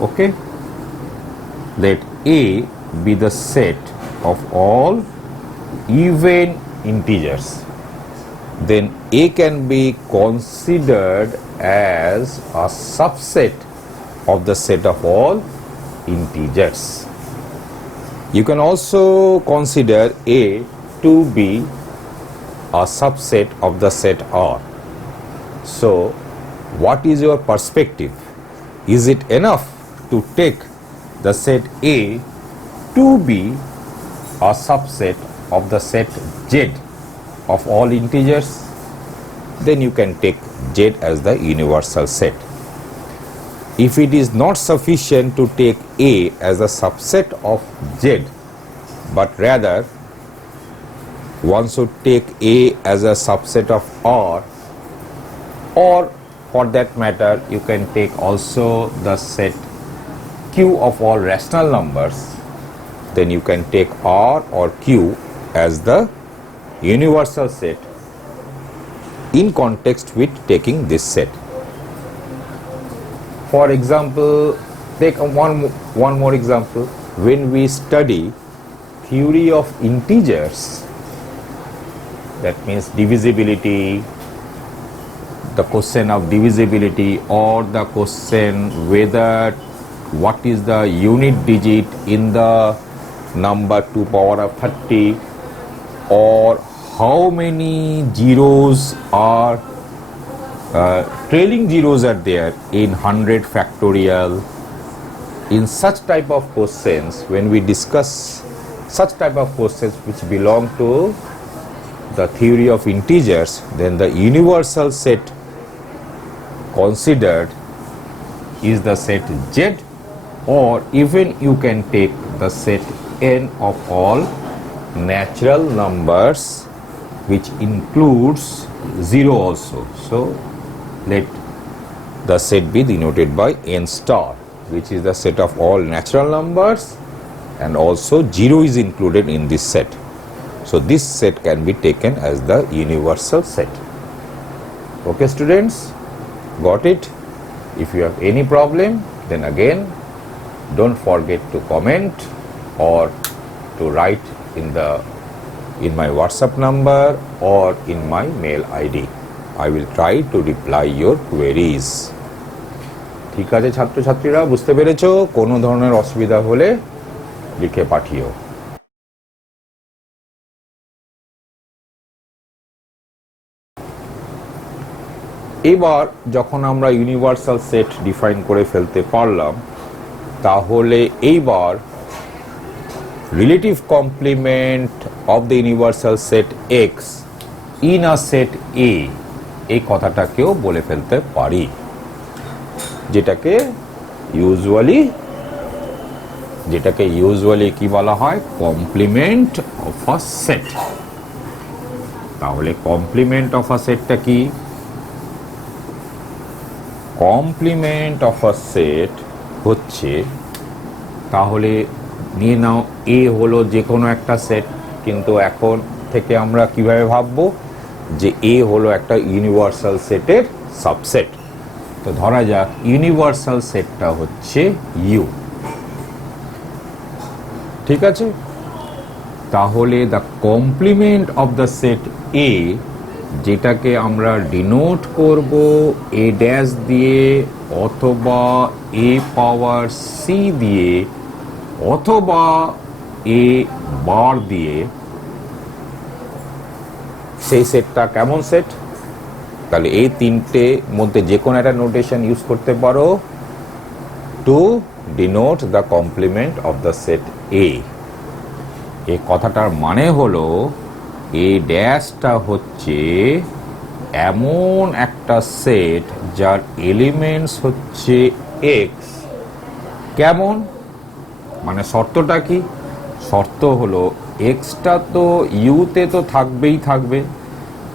Okay? Let A be the set of all even integers. Then A can be considered as a subset of the set of all integers. You can also consider A to be a subset of the set R. So, what is your perspective? Is it enough to take the set A to be a subset of the set Z of all integers? Then you can take Z as the universal set. If it is not sufficient to take A as a subset of Z, but rather one should take A as a subset of R, or for that matter you can take also the set Q of all rational numbers, then you can take R or Q as the universal set in context with taking this set. For example, take one more example. When we study theory of integers, that means divisibility, the question of divisibility, or the question whether what is the unit digit in the number 2 power of 30, or how many zeros are trailing zeros are there in 100 factorial. In such type of questions, when we discuss such type of questions which belong to the theory of integers, then the universal set considered is the set Z, or even you can take the set N of all natural numbers, which includes 0 also. So let the set be denoted by N star, which is the set of all natural numbers, and also 0 is included in this set. So this set can be taken as the universal set. Okay students, got it? If you have any problem, then again don't forget to comment or to write in my WhatsApp number or in my mail ID. I will try to reply your queries. ঠিক আছে ছাত্রছাত্রীরা, বুঝতে পেরেছো? কোনো ধরনের অসুবিধা হলে লিখে পাঠিও। এবার যখন আমরা ইউনিভার্সাল সেট ডিফাইন করে ফেলতে পারলাম, তাহলে এইবার relative complement of the universal set X in a set A, এই কথাটাকেও বলে ফেলতে পারি, যেটাকে ইউজুয়ালি কি বলা হয়? Complement of a set. তাহলে কমপ্লিমেন্ট অফ আ সেটটা কি? কমপ্লিমেন্ট অফ আ সেট হচ্ছে, তাহলে নিয়ে নাও এ হলো যে কোনো একটা সেট, কিন্তু এখন থেকে আমরা কিভাবে ভাববো যে এ হলো একটা ইউনিভার্সাল সেটের সাবসেট। তো ধরা যাক ইউনিভার্সাল সেটটা হচ্ছে ইউ। ঠিক আছে, তাহলে the complement of the set A, যেটাকে আমরা ডিনোট করব এ ড্যাশ দিয়ে অথবা এ পাওয়ার সি দিয়ে অথবা এ বার দিয়ে, সেই সেটটা কেমন সেট? তাহলে এই তিনটে মধ্যে যে কোনো একটা নোটেশন ইউজ করতে পারো to denote the complement of the set A. এই কথাটার মানে হলো এ ড্যাশটা হচ্ছে এমন একটা সেট যার এলিমেন্টস হচ্ছে এক্স। কেমন? মানে শর্তটা কি? শর্ত হলো এক্সটা তো ইউতে তো থাকবেই থাকবে,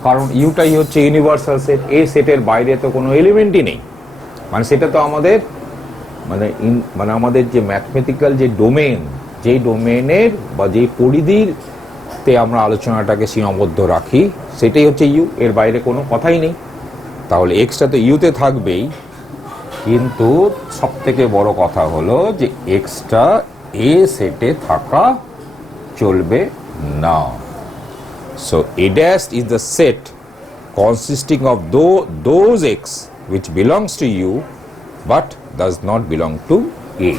কারণ ইউটাই হচ্ছে ইউনিভার্সাল সেট। এই সেটের বাইরে তো কোনো এলিমেন্টই নেই। মানে সেটা তো আমাদের মানে আমাদের যে ম্যাথমেটিক্যাল যে ডোমেন, যেই ডোমেনের বা যেই পরিধিতে আমরা আলোচনাটাকে সীমাবদ্ধ রাখি, সেটাই হচ্ছে ইউ, এর বাইরে কোনো কথাই নেই। তাহলে এক্সটা তো ইউতে থাকবেই, কিন্তু সব থেকে বড় কথা হলো যে এক্সটা এ সেটে থাকা চলবে না। So a dash is the set consisting of those x which belongs to u but does not belong to A.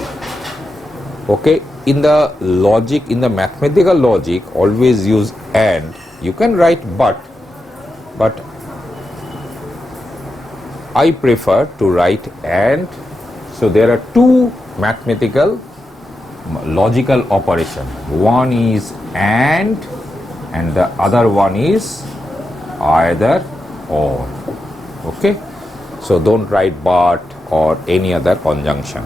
Okay, in the logic, in the mathematical logic, always use and. You can write but I prefer to write and. So there are two mathematical logical operation. One is and the other one is either or. Okay, so don't write but or any other conjunction.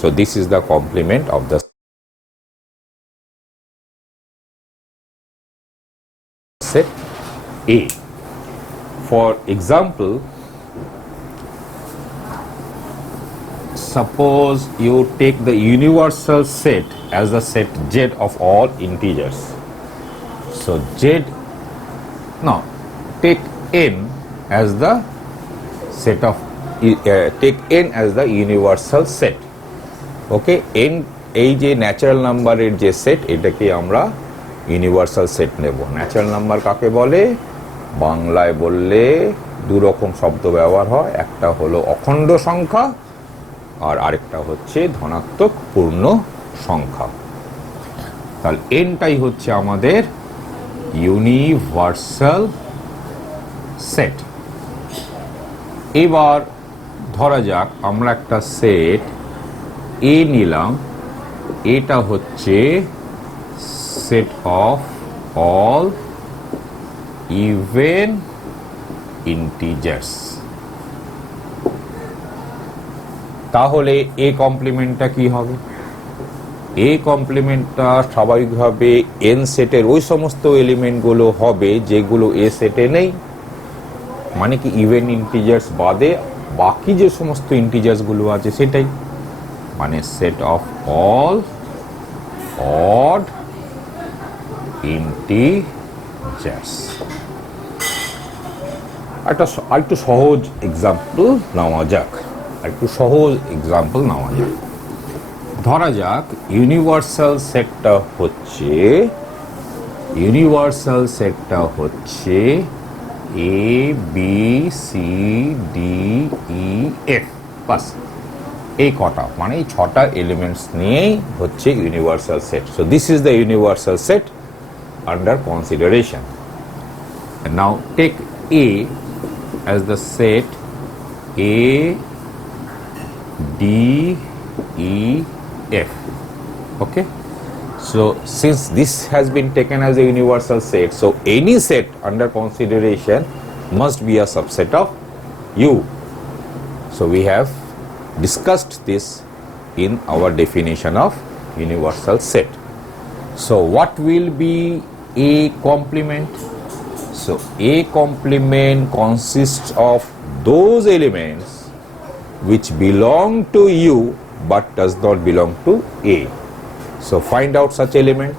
So this is the complement of the set A. For example, suppose you take the universal set as the set Z of all integers. So take n as the set of take n as the universal set. Okay, n এই যে ন্যাচারাল নাম্বারের যে সেট, এটাকে আমরা ইউনিভার্সাল সেট নেব। ন্যাচারাল নাম্বার কাকে বলে? বাংলায় বললে দু রকম শব্দ ব্যবহার হয়, একটা হলো অখণ্ড সংখ্যা আর আরেকটা হচ্ছে ধনাত্মক পূর্ণ সংখ্যা। তাহলে এনটাই হচ্ছে আমাদের ইউনিভার্সাল সেট। এবার ধরা যাক আমরা একটা সেট এ নিলাম, এটা হচ্ছে set of all even integers. তাহলে এ কমপ্লিমেন্টটা কি হবে? এ কমপ্লিমেন্টটা স্বাভাবিকভাবে এন সেটের ওই সমস্ত এলিমেন্টগুলো হবে যেগুলো এ সেটে নেই। মানে কি, ইভেন ইন্টিজার্স বাদে বাকি যে সমস্ত ইন্টিজার্সগুলো আছে সেটাই। মানে set of all odd integers. একটু সহজ এক্সাম্পল নেওয়া যাক। ধরা যাক ইউনিভার্সাল সেটটা হচ্ছে A B C D E F, বাস এই কটা, মানে এই ছটা এলিমেন্টস নিয়েই হচ্ছে universal set. So this is the universal set under consideration. Now take A as the set A D E F. Okay, so since this has been taken as a universal set, so any set under consideration must be a subset of U. So we have discussed this in our definition of universal set. So what will be a complement? So a complement consists of those elements which belong to U but does not belong to A. So find out such element.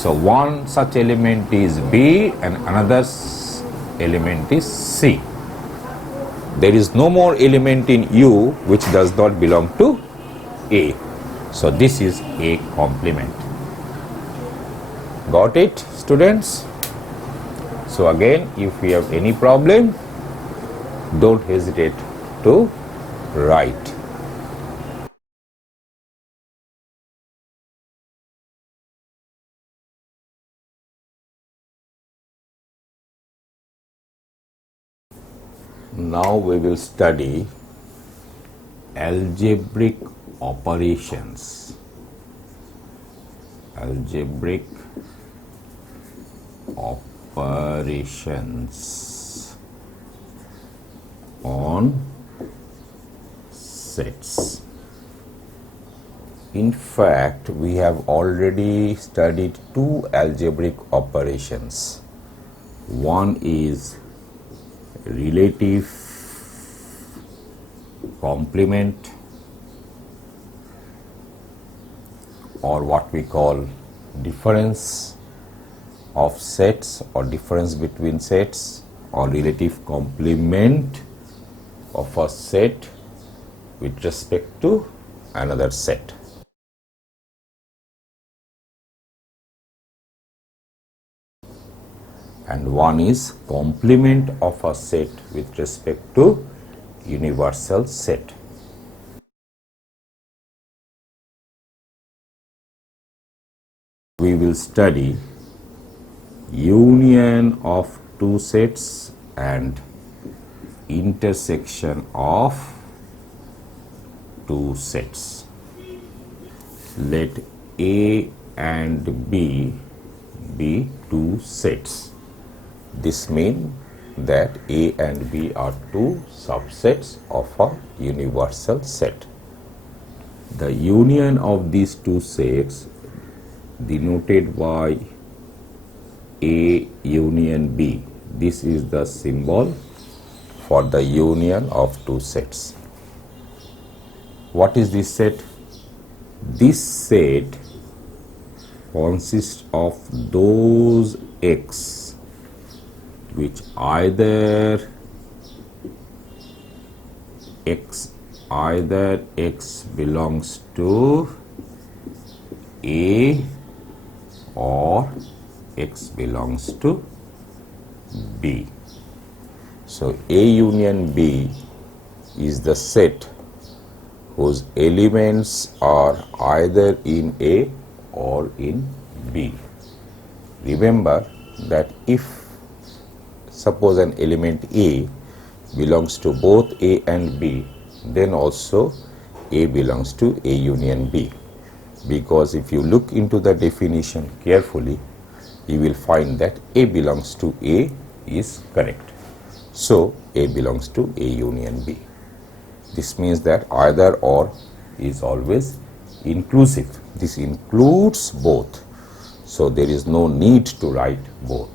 So one such element is B and another element is C. There is no more element in U which does not belong to A. So this is a complement. Got it, students? So again, if you have any problem, don't hesitate to write. Now we will study algebraic operations. Algebraic operations on sets. In fact, we have already studied two algebraic operations. One is relative complement, or what we call difference of sets or difference between sets, or relative complement of a set with respect to another set. And one is complement of a set with respect to universal set. We will study union of two sets and intersection of two sets. Let A and B be two sets. This means that A and B are two subsets of a universal set. The union of these two sets denoted by A union B. This is the symbol for the union of two sets. What is this set? This set consists of those x which either x belongs to A or x belongs to B. So A union B is the set whose elements are either in A or in B. Remember that if suppose an element A belongs to both A and B, then also A belongs to A union B. Because if you look into the definition carefully, you will find that A belongs to A is correct. So A belongs to A union B. This means that either or is always inclusive. This includes both. So there is no need to write both.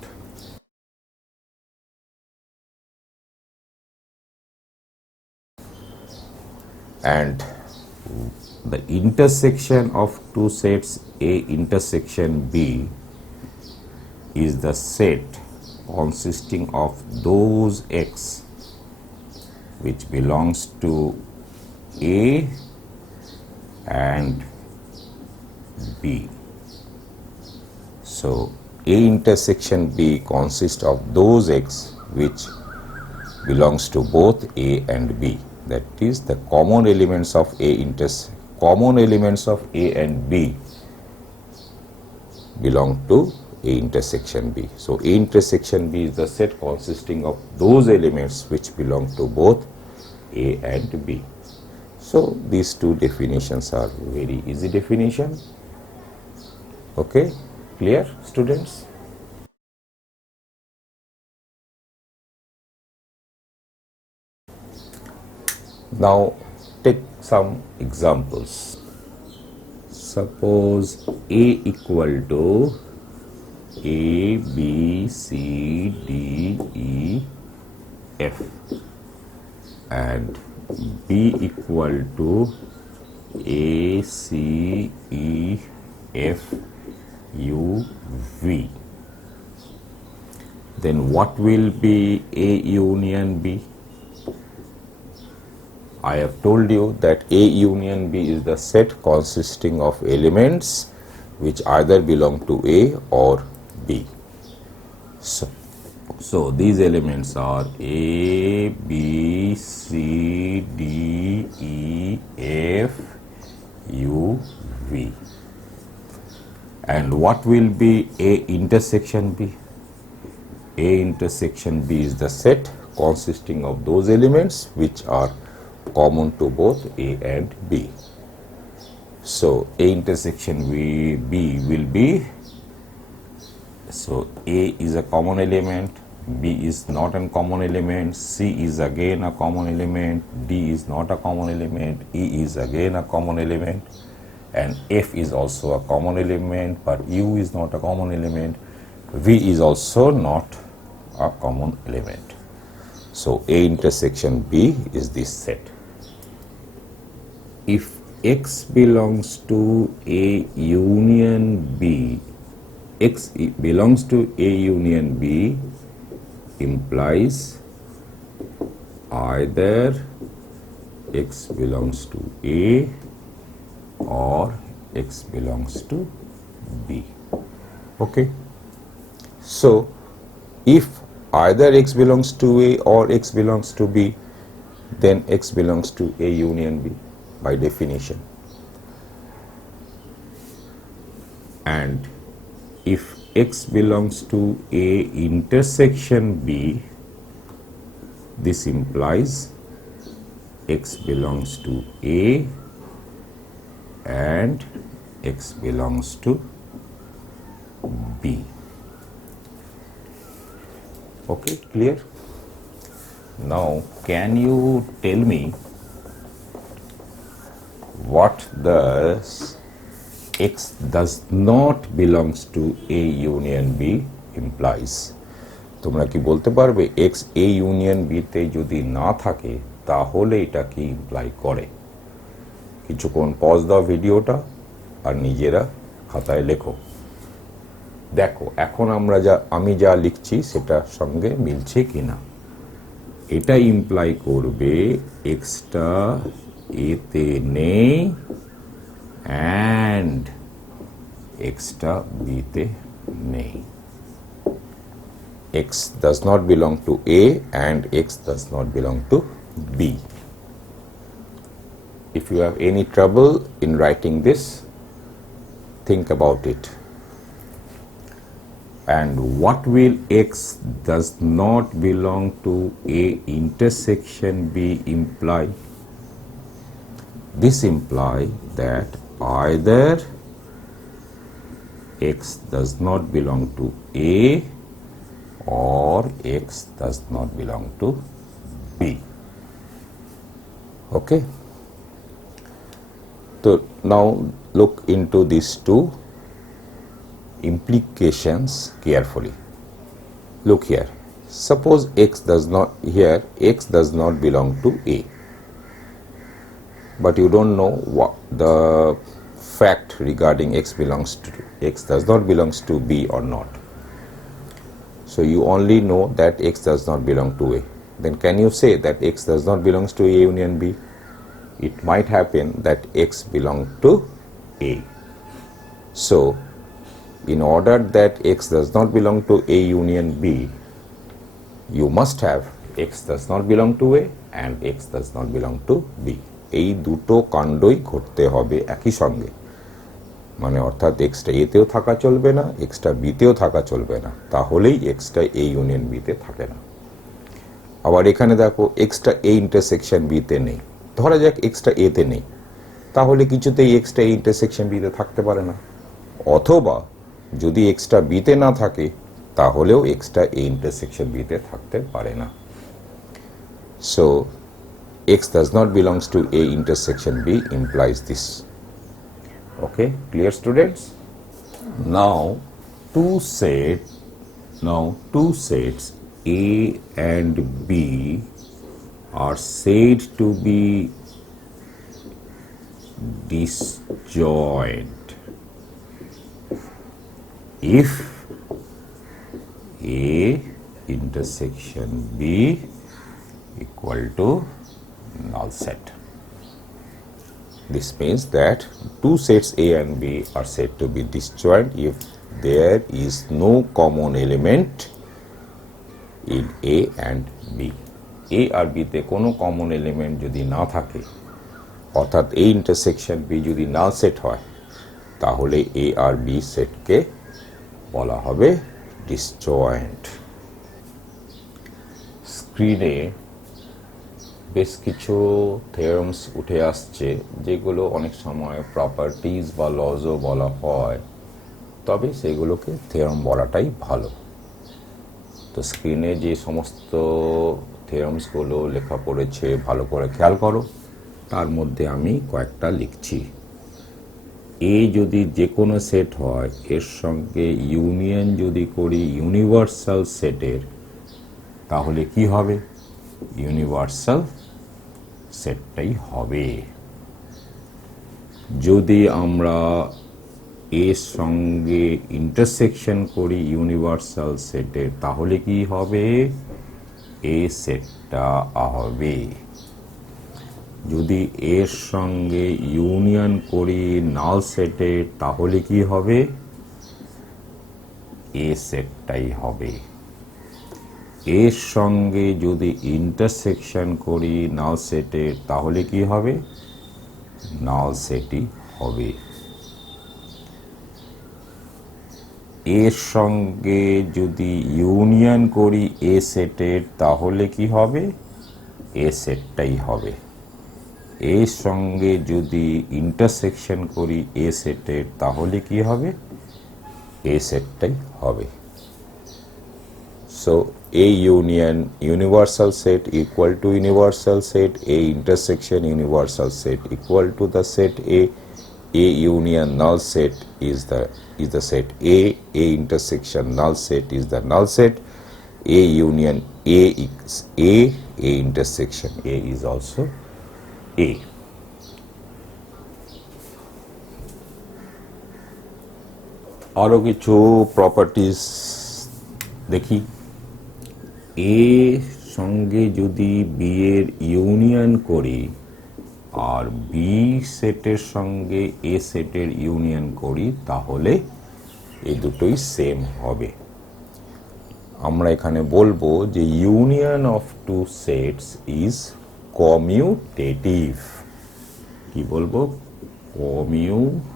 And the intersection of two sets A intersection B is the set consisting of those x which belongs to A and B. So A intersection B consists of those x which belongs to both A and B. That is, the common elements of A and B belong to A intersection B. So A intersection B is the set consisting of those elements which belong to both A and B. So these two definitions are very easy definition. Okay, clear, students? Now take some examples. Suppose A equal to A, B, C, D, E, F and B equal to A, C, E, F, U, V. Then what will be A union B? I have told you that A union B is the set consisting of elements which either belong to A or B. So these elements are A, B, C, D, E, F, U, V. And what will be A intersection B? A intersection B is the set consisting of those elements which are common to both A and B. So A intersection B will be, so A is a common element, B is not a common element, C is again a common element, D is not a common element, E is again a common element, and F is also a common element, but U is not a common element, V is also not a common element. So A intersection B is this set. If X belongs to A union B, X belongs to A union B implies either X belongs to A or X belongs to B. Okay. So if either X belongs to A or X belongs to B, then X belongs to A union B by definition. And if X belongs to A intersection B, this implies X belongs to A and X belongs to B. Okay, clear? Now, can you tell me what does X does not belongs to A union B implies? তোমরা কি বলতে পারবে X A union B তে যদি না থাকে তাহলে এটা কি ইমপ্লাই করে? কিছুক্ষণ পজ দাও ভিডিওটা আর নিজেরা খাতায় লেখো। দেখো এখন আমি যা লিখছি সেটার সঙ্গে মিলছে কিনা। এটা ইমপ্লাই করবে এক্সটা এতে নেই and এক্সটা বিতে নেই। X does not belong to A and X does not belong to B. If you have any trouble in writing this, think about it. And what will X does not belong to A intersection B imply? This implies that either X does not belong to A or X does not belong to B. Okay. So now look into these two implications carefully. Look here. Suppose X does not belong to A. But you don't know what the fact regarding X does not belongs to B or not. So you only know that X does not belong to A. Then can you say that X does not belongs to A union B? It might happen that X belongs to A. So in order that X does not belong to A union B, you must have X does not belong to A and X does not belong to B. এই দুটো কাণ্ডই ঘটতে হবে একই সঙ্গে, মানে অর্থাৎ এক্সটা এতেও থাকা চলবে না, এক্সটা বিতেও থাকা চলবে না, তাহলেই এক্সটা এ ইউনিয়ন বিতে থাকে না। আবার এখানে দেখো এক্সটা এ ইন্টারসেকশন বিতে নেই, ধরা যাক এক্সটা এতে নেই, তাহলে কিছুতেই এক্সটা এ ইন্টারসেকশন বিতে থাকতে পারে না। অথবা যদি এক্সটা বিতে না থাকে তাহলেও এক্সটা এ ইন্টারসেকশন বিতে থাকতে পারে না। So X does not belongs to A intersection B implies this. Okay, clear students? Now two sets A and B are said to be disjoint if A intersection B equal to null set. This means that two sets A and B are said to be disjoint if there is no common element in A and B. A আর B তে কোনো কমন এলিমেন্ট যদি না থাকে, অর্থাৎ A ইন্টারসেকশন B যদি নাল সেট হয়, তাহলে A আর B সেটকে বলা হবে ডিসজয়েন্ট। স্ক্রিনে বেশ কিছু থিওরামস উঠে আসছে, যেগুলো অনেক সময় প্রপার্টিজ বা লজও বলা হয়, তবে সেগুলোকে থিওরাম বলাটাই ভালো। তো স্ক্রিনে যে সমস্ত থিওরামসগুলো লেখা পড়েছে ভালো করে খেয়াল করো, তার মধ্যে আমি কয়েকটা লিখছি। এ যদি যে কোনো সেট হয়, এর সঙ্গে ইউনিয়ন যদি করি ইউনিভার্সাল সেটের, তাহলে কি হবে? ইউনিভার্সাল সেটটাই হবে। যদি আমরা এর সঙ্গে ইন্টারসেকশন করি ইউনিভার্সাল সেটের, তাহলে কি হবে? এ সেটটা হবে। যদি এর সঙ্গে ইউনিয়ন করি নাল সেটের, তাহলে কি হবে? এ সেটটাই হবে। এর সঙ্গে যদি ইন্টারসেকশন করি নাল সেটের, তাহলে কি হবে? নাল সেটই হবে। এর সঙ্গে যদি ইউনিয়ন করি এ সেটের, তাহলে কি হবে? এ সেটটাই হবে। এর সঙ্গে যদি ইন্টারসেকশন করি এ সেটের, তাহলে কি হবে? এ সেটটাই হবে। So A union universal set equal to universal set, A intersection universal set equal to the set A union null set is the set A intersection null set is the null set, A union A is A intersection A is also A. আরো কিছু প্রপার্টিজ দেখি। এ সঙ্গে যদি বি এর ইউনিয়ন করি আর বি সেটের সঙ্গে এ সেটের ইউনিয়ন করি, তাহলে এই দুটোই সেম হবে। আমরা এখানে বলবো যে union of two sets is commutative. কি বলবো? Commutative.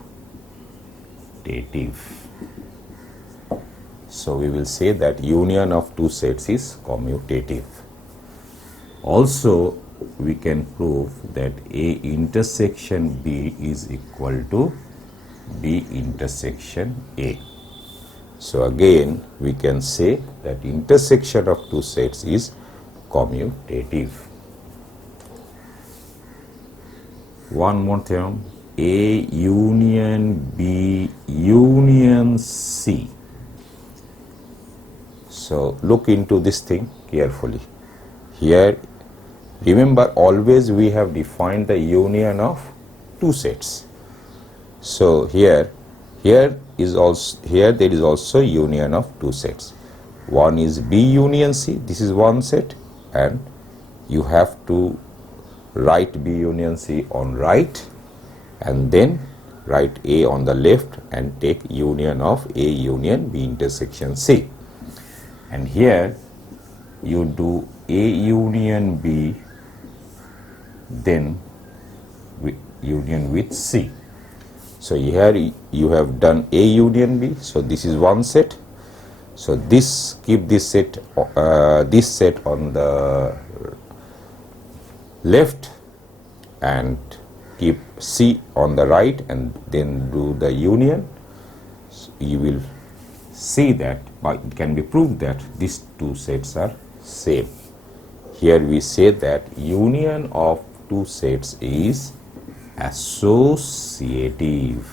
So we will say that union of two sets is commutative. Also, we can prove that A intersection B is equal to B intersection A. So again, we can say that intersection of two sets is commutative. One more theorem, A union B union C. So look into this thing carefully. Here, remember, always we have defined the union of two sets. So here there is also union of two sets. One is B union C. This is one set, and you have to write B union C on right, and then write A on the left, and take union of A union B intersection C. And here you do A union B, then union with C. So here you have done A union B. So this is one set. So keep this set on the left, and keep C on the right, and then do the union. So you will see that, but it can be proved that these two sets are same. Here we say that union of two sets is associative.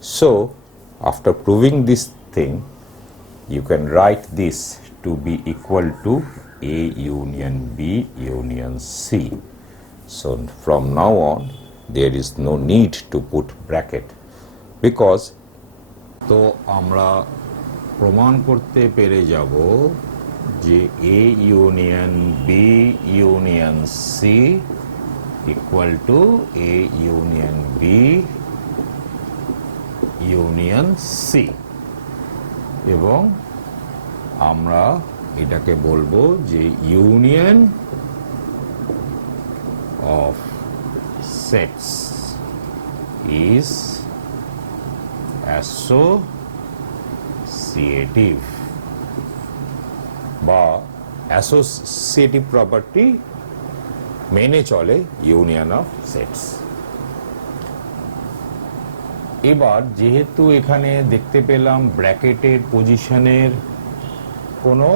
So after proving this thing, you can write this to be equal to A union B union C. So from now on, there is no need to put bracket, because তো আমরা প্রমাণ করতে পেরে যাব যে A union B union C equal to A union B union C, এবং আমরা এটাকে বলবো যে union of sets is associative বা অ্যাসোসিয়েটিভ প্রপার্টি মেনে চলে ইউনিয়ন অফ সেটস। এবার যেহেতু এখানে দেখতে পেলাম ব্র্যাকেটের পজিশনের কোনো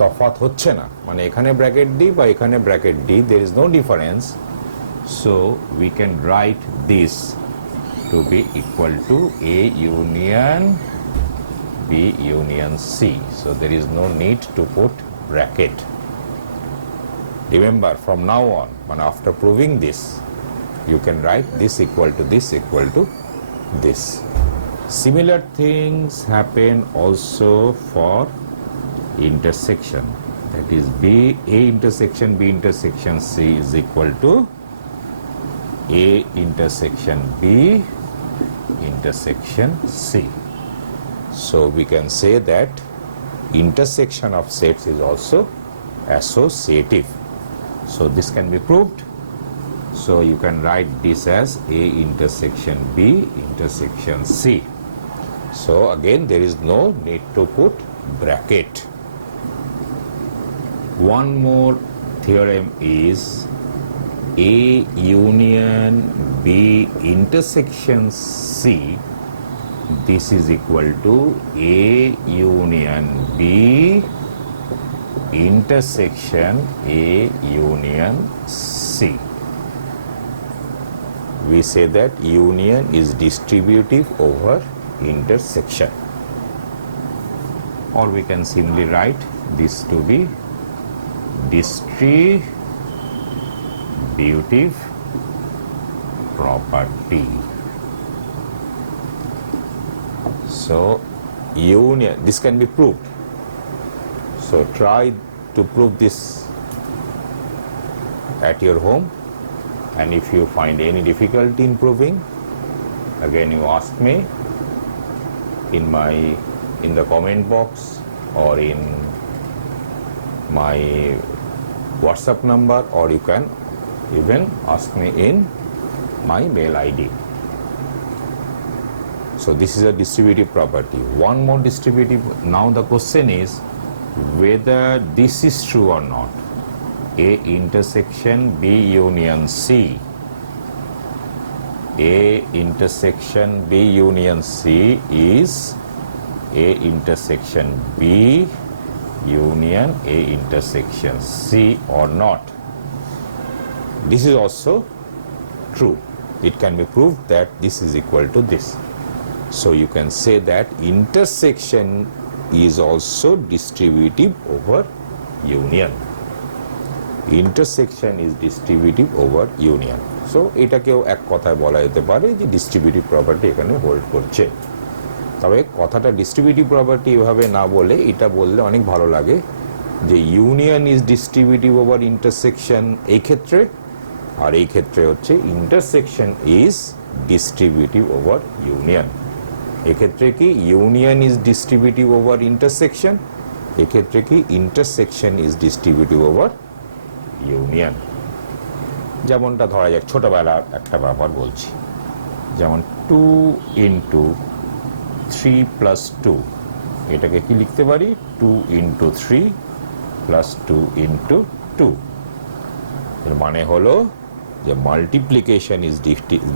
তফাৎ হচ্ছে না, মানে এখানে ব্র্যাকেট দিই বা এখানে ব্র্যাকেট দিই, there is no difference, so we can write this to be equal to A union B union C. So there is no need to put bracket. Remember, from now on, when after proving this, you can write this equal to this equal to this. Similar things happen also for intersection. That is A intersection B intersection C is equal to A intersection B intersection C. So we can say that intersection of sets is also associative. So this can be proved. So you can write this as A intersection B intersection C. So again there is no need to put bracket. One more theorem is A union B intersection C. This is equal to A union B intersection A union C. We say that union is distributive over intersection, or we can simply write this to be distributive property. So union, this can be proved. So try to prove this at your home, and if you find any difficulty in proving, again you ask me in the comment box or in my WhatsApp number, or you can even ask me in my mail ID. So this is a distributive property. One more distributive. Now the question is whether this is true or not. A intersection B union C. A intersection B union C is A intersection B union A intersection C or not. This is also true. It can be proved that this is equal to this. So you can say that intersection is also distributive over union. Intersection is distributive over union. So এটাকেও এক কথায় বলা যেতে পারে যে ডিস্ট্রিবিউটিভ প্রপার্টি এখানে হোল্ড করছে। তবে কথাটা ডিস্ট্রিবিউটিভ প্রপার্টি এভাবে না বলে এটা বললে অনেক ভালো লাগে যে union is distributive over intersection এই ক্ষেত্রে, আর এই ক্ষেত্রে হচ্ছে intersection is distributive over union. এক্ষেত্রে কি union is distributive over intersection, এক্ষেত্রে কি intersection is distributive over union. যেমনটা ধরা যাক ছোটবেলার একটা ব্যাপার বলছি, যেমন 2 into 3 plus 2, এটাকে কি লিখতে পারি 2 into 3 plus 2 into 2। এর মানে হলো যে multiplication is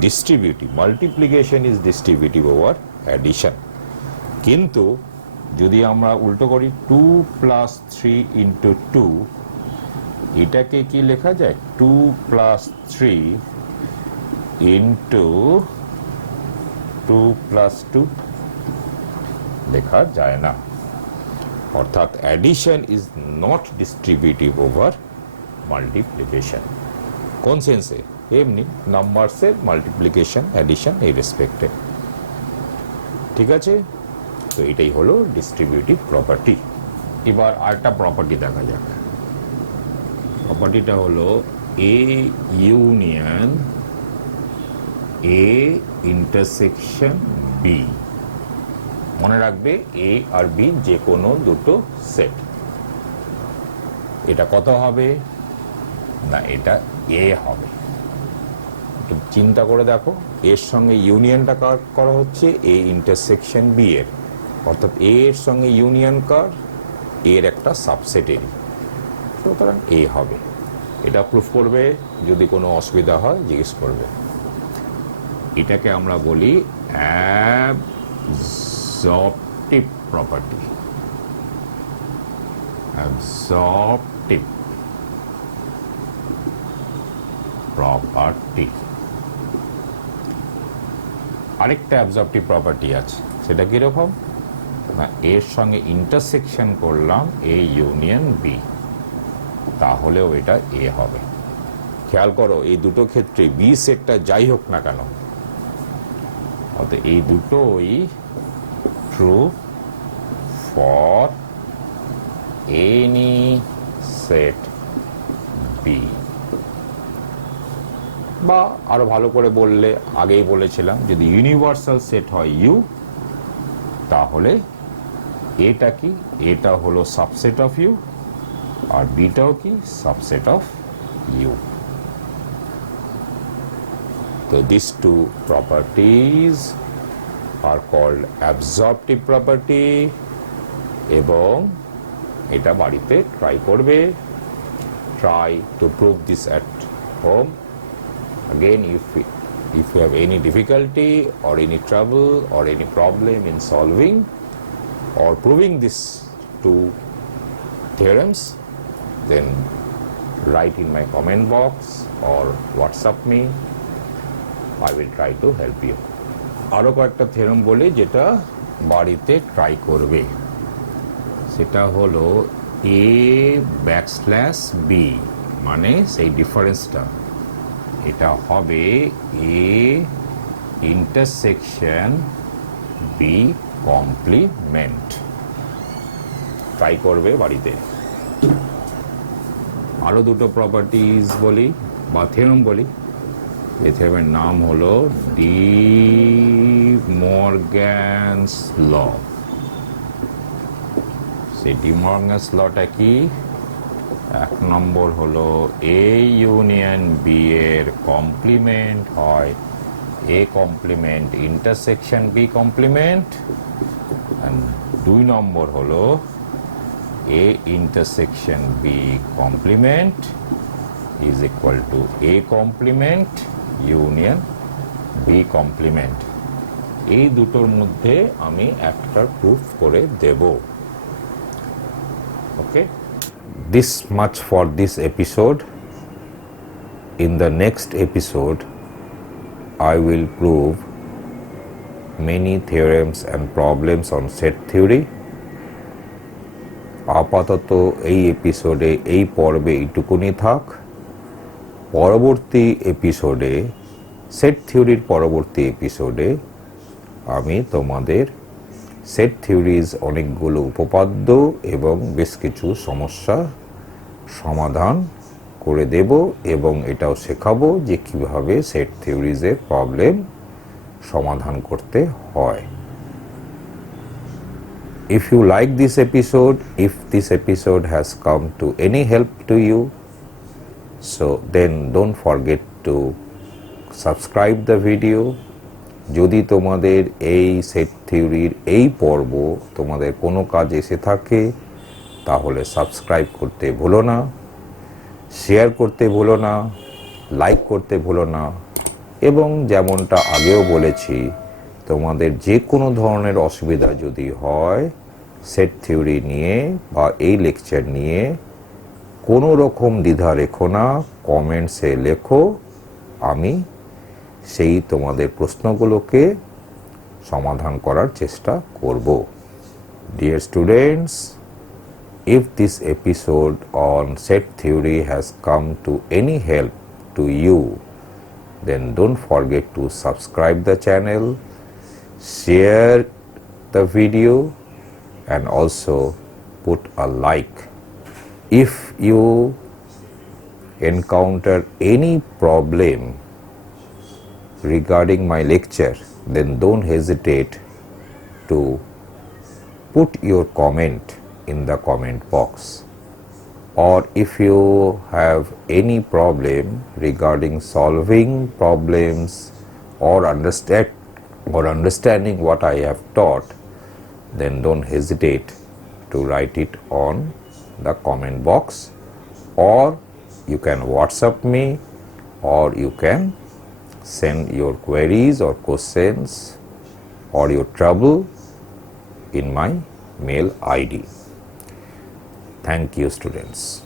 distributive, multiplication is distributive over addition. কিন্তু যদি আমরা উল্টো করি 2 plus 3 into 2, এটাকে কি লেখা যায় 2 plus 3 into 2 plus 2 লেখা যায় না। অর্থাৎ addition is not distributive over multiplication. কোন সেন্সে? এমনি নাম্বারসের মাল্টিপ্লিকেশন অ্যাডিশন এই রেসপেক্টে। ঠিক আছে, তো এটাই হলো ডিস্ট্রিবিউটিভ প্রপার্টি। এবার আরেকটা প্রপার্টি দেখা যাক। প্রপার্টিটা হলো A union A intersection B. মনে রাখবে এ আর বি যে কোনো দুটো সেট। এটা কত হবে না, এটা এ হবে। একটু চিন্তা করে দেখো, এর সঙ্গে ইউনিয়নটা করা হচ্ছে এ ইন্টারসেকশন বি এর, অর্থাৎ এ এর সঙ্গে ইউনিয়ন কার এর একটা সাবসেটেরই, সুতরাং এ হবে। এটা প্রুফ করবে, যদি কোনো অসুবিধা হয় জিজ্ঞেস করবে। এটাকে আমরা বলি অ্যাবজর্পটিভ প্রপার্টি। অ্যাবজর্পটিভ প্রপার্টি। আরেকটা অ্যাবজর্পটিভ প্রপার্টি আছে, সেটা কিরকম না, এর সঙ্গে ইন্টারসেকশন করলাম এ ইউনিয়ন বি, তাহলেও এটা এ হবে। খেয়াল করো, এই দুটো ক্ষেত্রে বি সেটটা যাই হোক না কেন, অর্থাৎ এই দুটোই true for any set B. বা আরো ভালো করে বললে, আগেই বলেছিলাম, যদি ইউনিভার্সাল সেট হয় ইউ, তাহলে এটা কি, এটা হলো সাবসেট অফ ইউ, আর বিটাও কি subset of U. So these two properties are called absorptive property, এবং এটা বাড়িতে ট্রাই করবে। Try to prove this at home. Again, if you have any difficulty or any trouble or any problem in solving or proving these two theorems, then write in my comment box or WhatsApp me. I will try to help you. আরো কয়েকটা থিওরেম বলি যেটা বাড়িতে ট্রাই করবে। সেটা হলো এ ব্যাকস্ল্যাশ বি, মানে সেই ডিফারেন্সটা, এটা হবে A intersection B complement. Try করবে বাড়িতে। আরো দুটো প্রপার্টিজ বলি বা থিওরেম বলি। এই থিওরেমের নাম হলো ডি মর্গ্যানস ল। সেই ডি মর্গ্যানস লটা কি? এক নম্বর হলো এ ইউনিয়ন বি এর কমপ্লিমেন্ট হয় A complement intersection B complement. দুই নম্বর হলো A intersection B complement is equal to A complement union B complement. এই দুটোর মধ্যে আমি একটা প্রুফ করে দেব। Okay, this much for this episode. In the next episode I will prove many theorems and problems on set theory. আপাতত এই এপিসোডে, এই পর্বে এইটুকুনি থাক। পরবর্তী এপিসোডে, সেট থিওরির পরবর্তী এপিসোডে আমি তোমাদের সেট থিওরিজ অনেকগুলো উপপাদ্য এবং বেশ কিছু সমস্যা সমাধান করে দেব, এবং এটাও শেখাবো যে কিভাবে সেট থিওরিজের প্রবলেম সমাধান করতে হয়। If you like this episode, if this episode has come to any help to you, so then don't forget to subscribe the video. যদি তোমাদের এই সেট থিওরির এই পর্ব তোমাদের কোনো কাজ এসে থাকে, তাহলে সাবস্ক্রাইব করতে ভুলো না, শেয়ার করতে ভুলো না, লাইক করতে ভুলো না, এবং যেমনটা আগেও বলেছি, তোমাদের যে কোনো ধরনের অসুবিধা যদি হয় সেট থিওরি নিয়ে বা এই লেকচার নিয়ে, কোনো রকম দ্বিধা রেখো না, কমেন্টসে লেখো, আমি সেই তোমাদের প্রশ্নগুলোকে সমাধান করার চেষ্টা করব। Dear students, if this episode on set theory has come to any help to you, then don't forget to subscribe the channel, share the video, and also put a like. If you encounter any problem regarding my lecture, then don't hesitate to put your comment in the comment box. Or if you have any problem regarding solving problems or understanding what I have taught, then don't hesitate to write it on the comment box, or you can WhatsApp me, or you can send your queries or questions or your trouble in my mail ID. Thank you, students.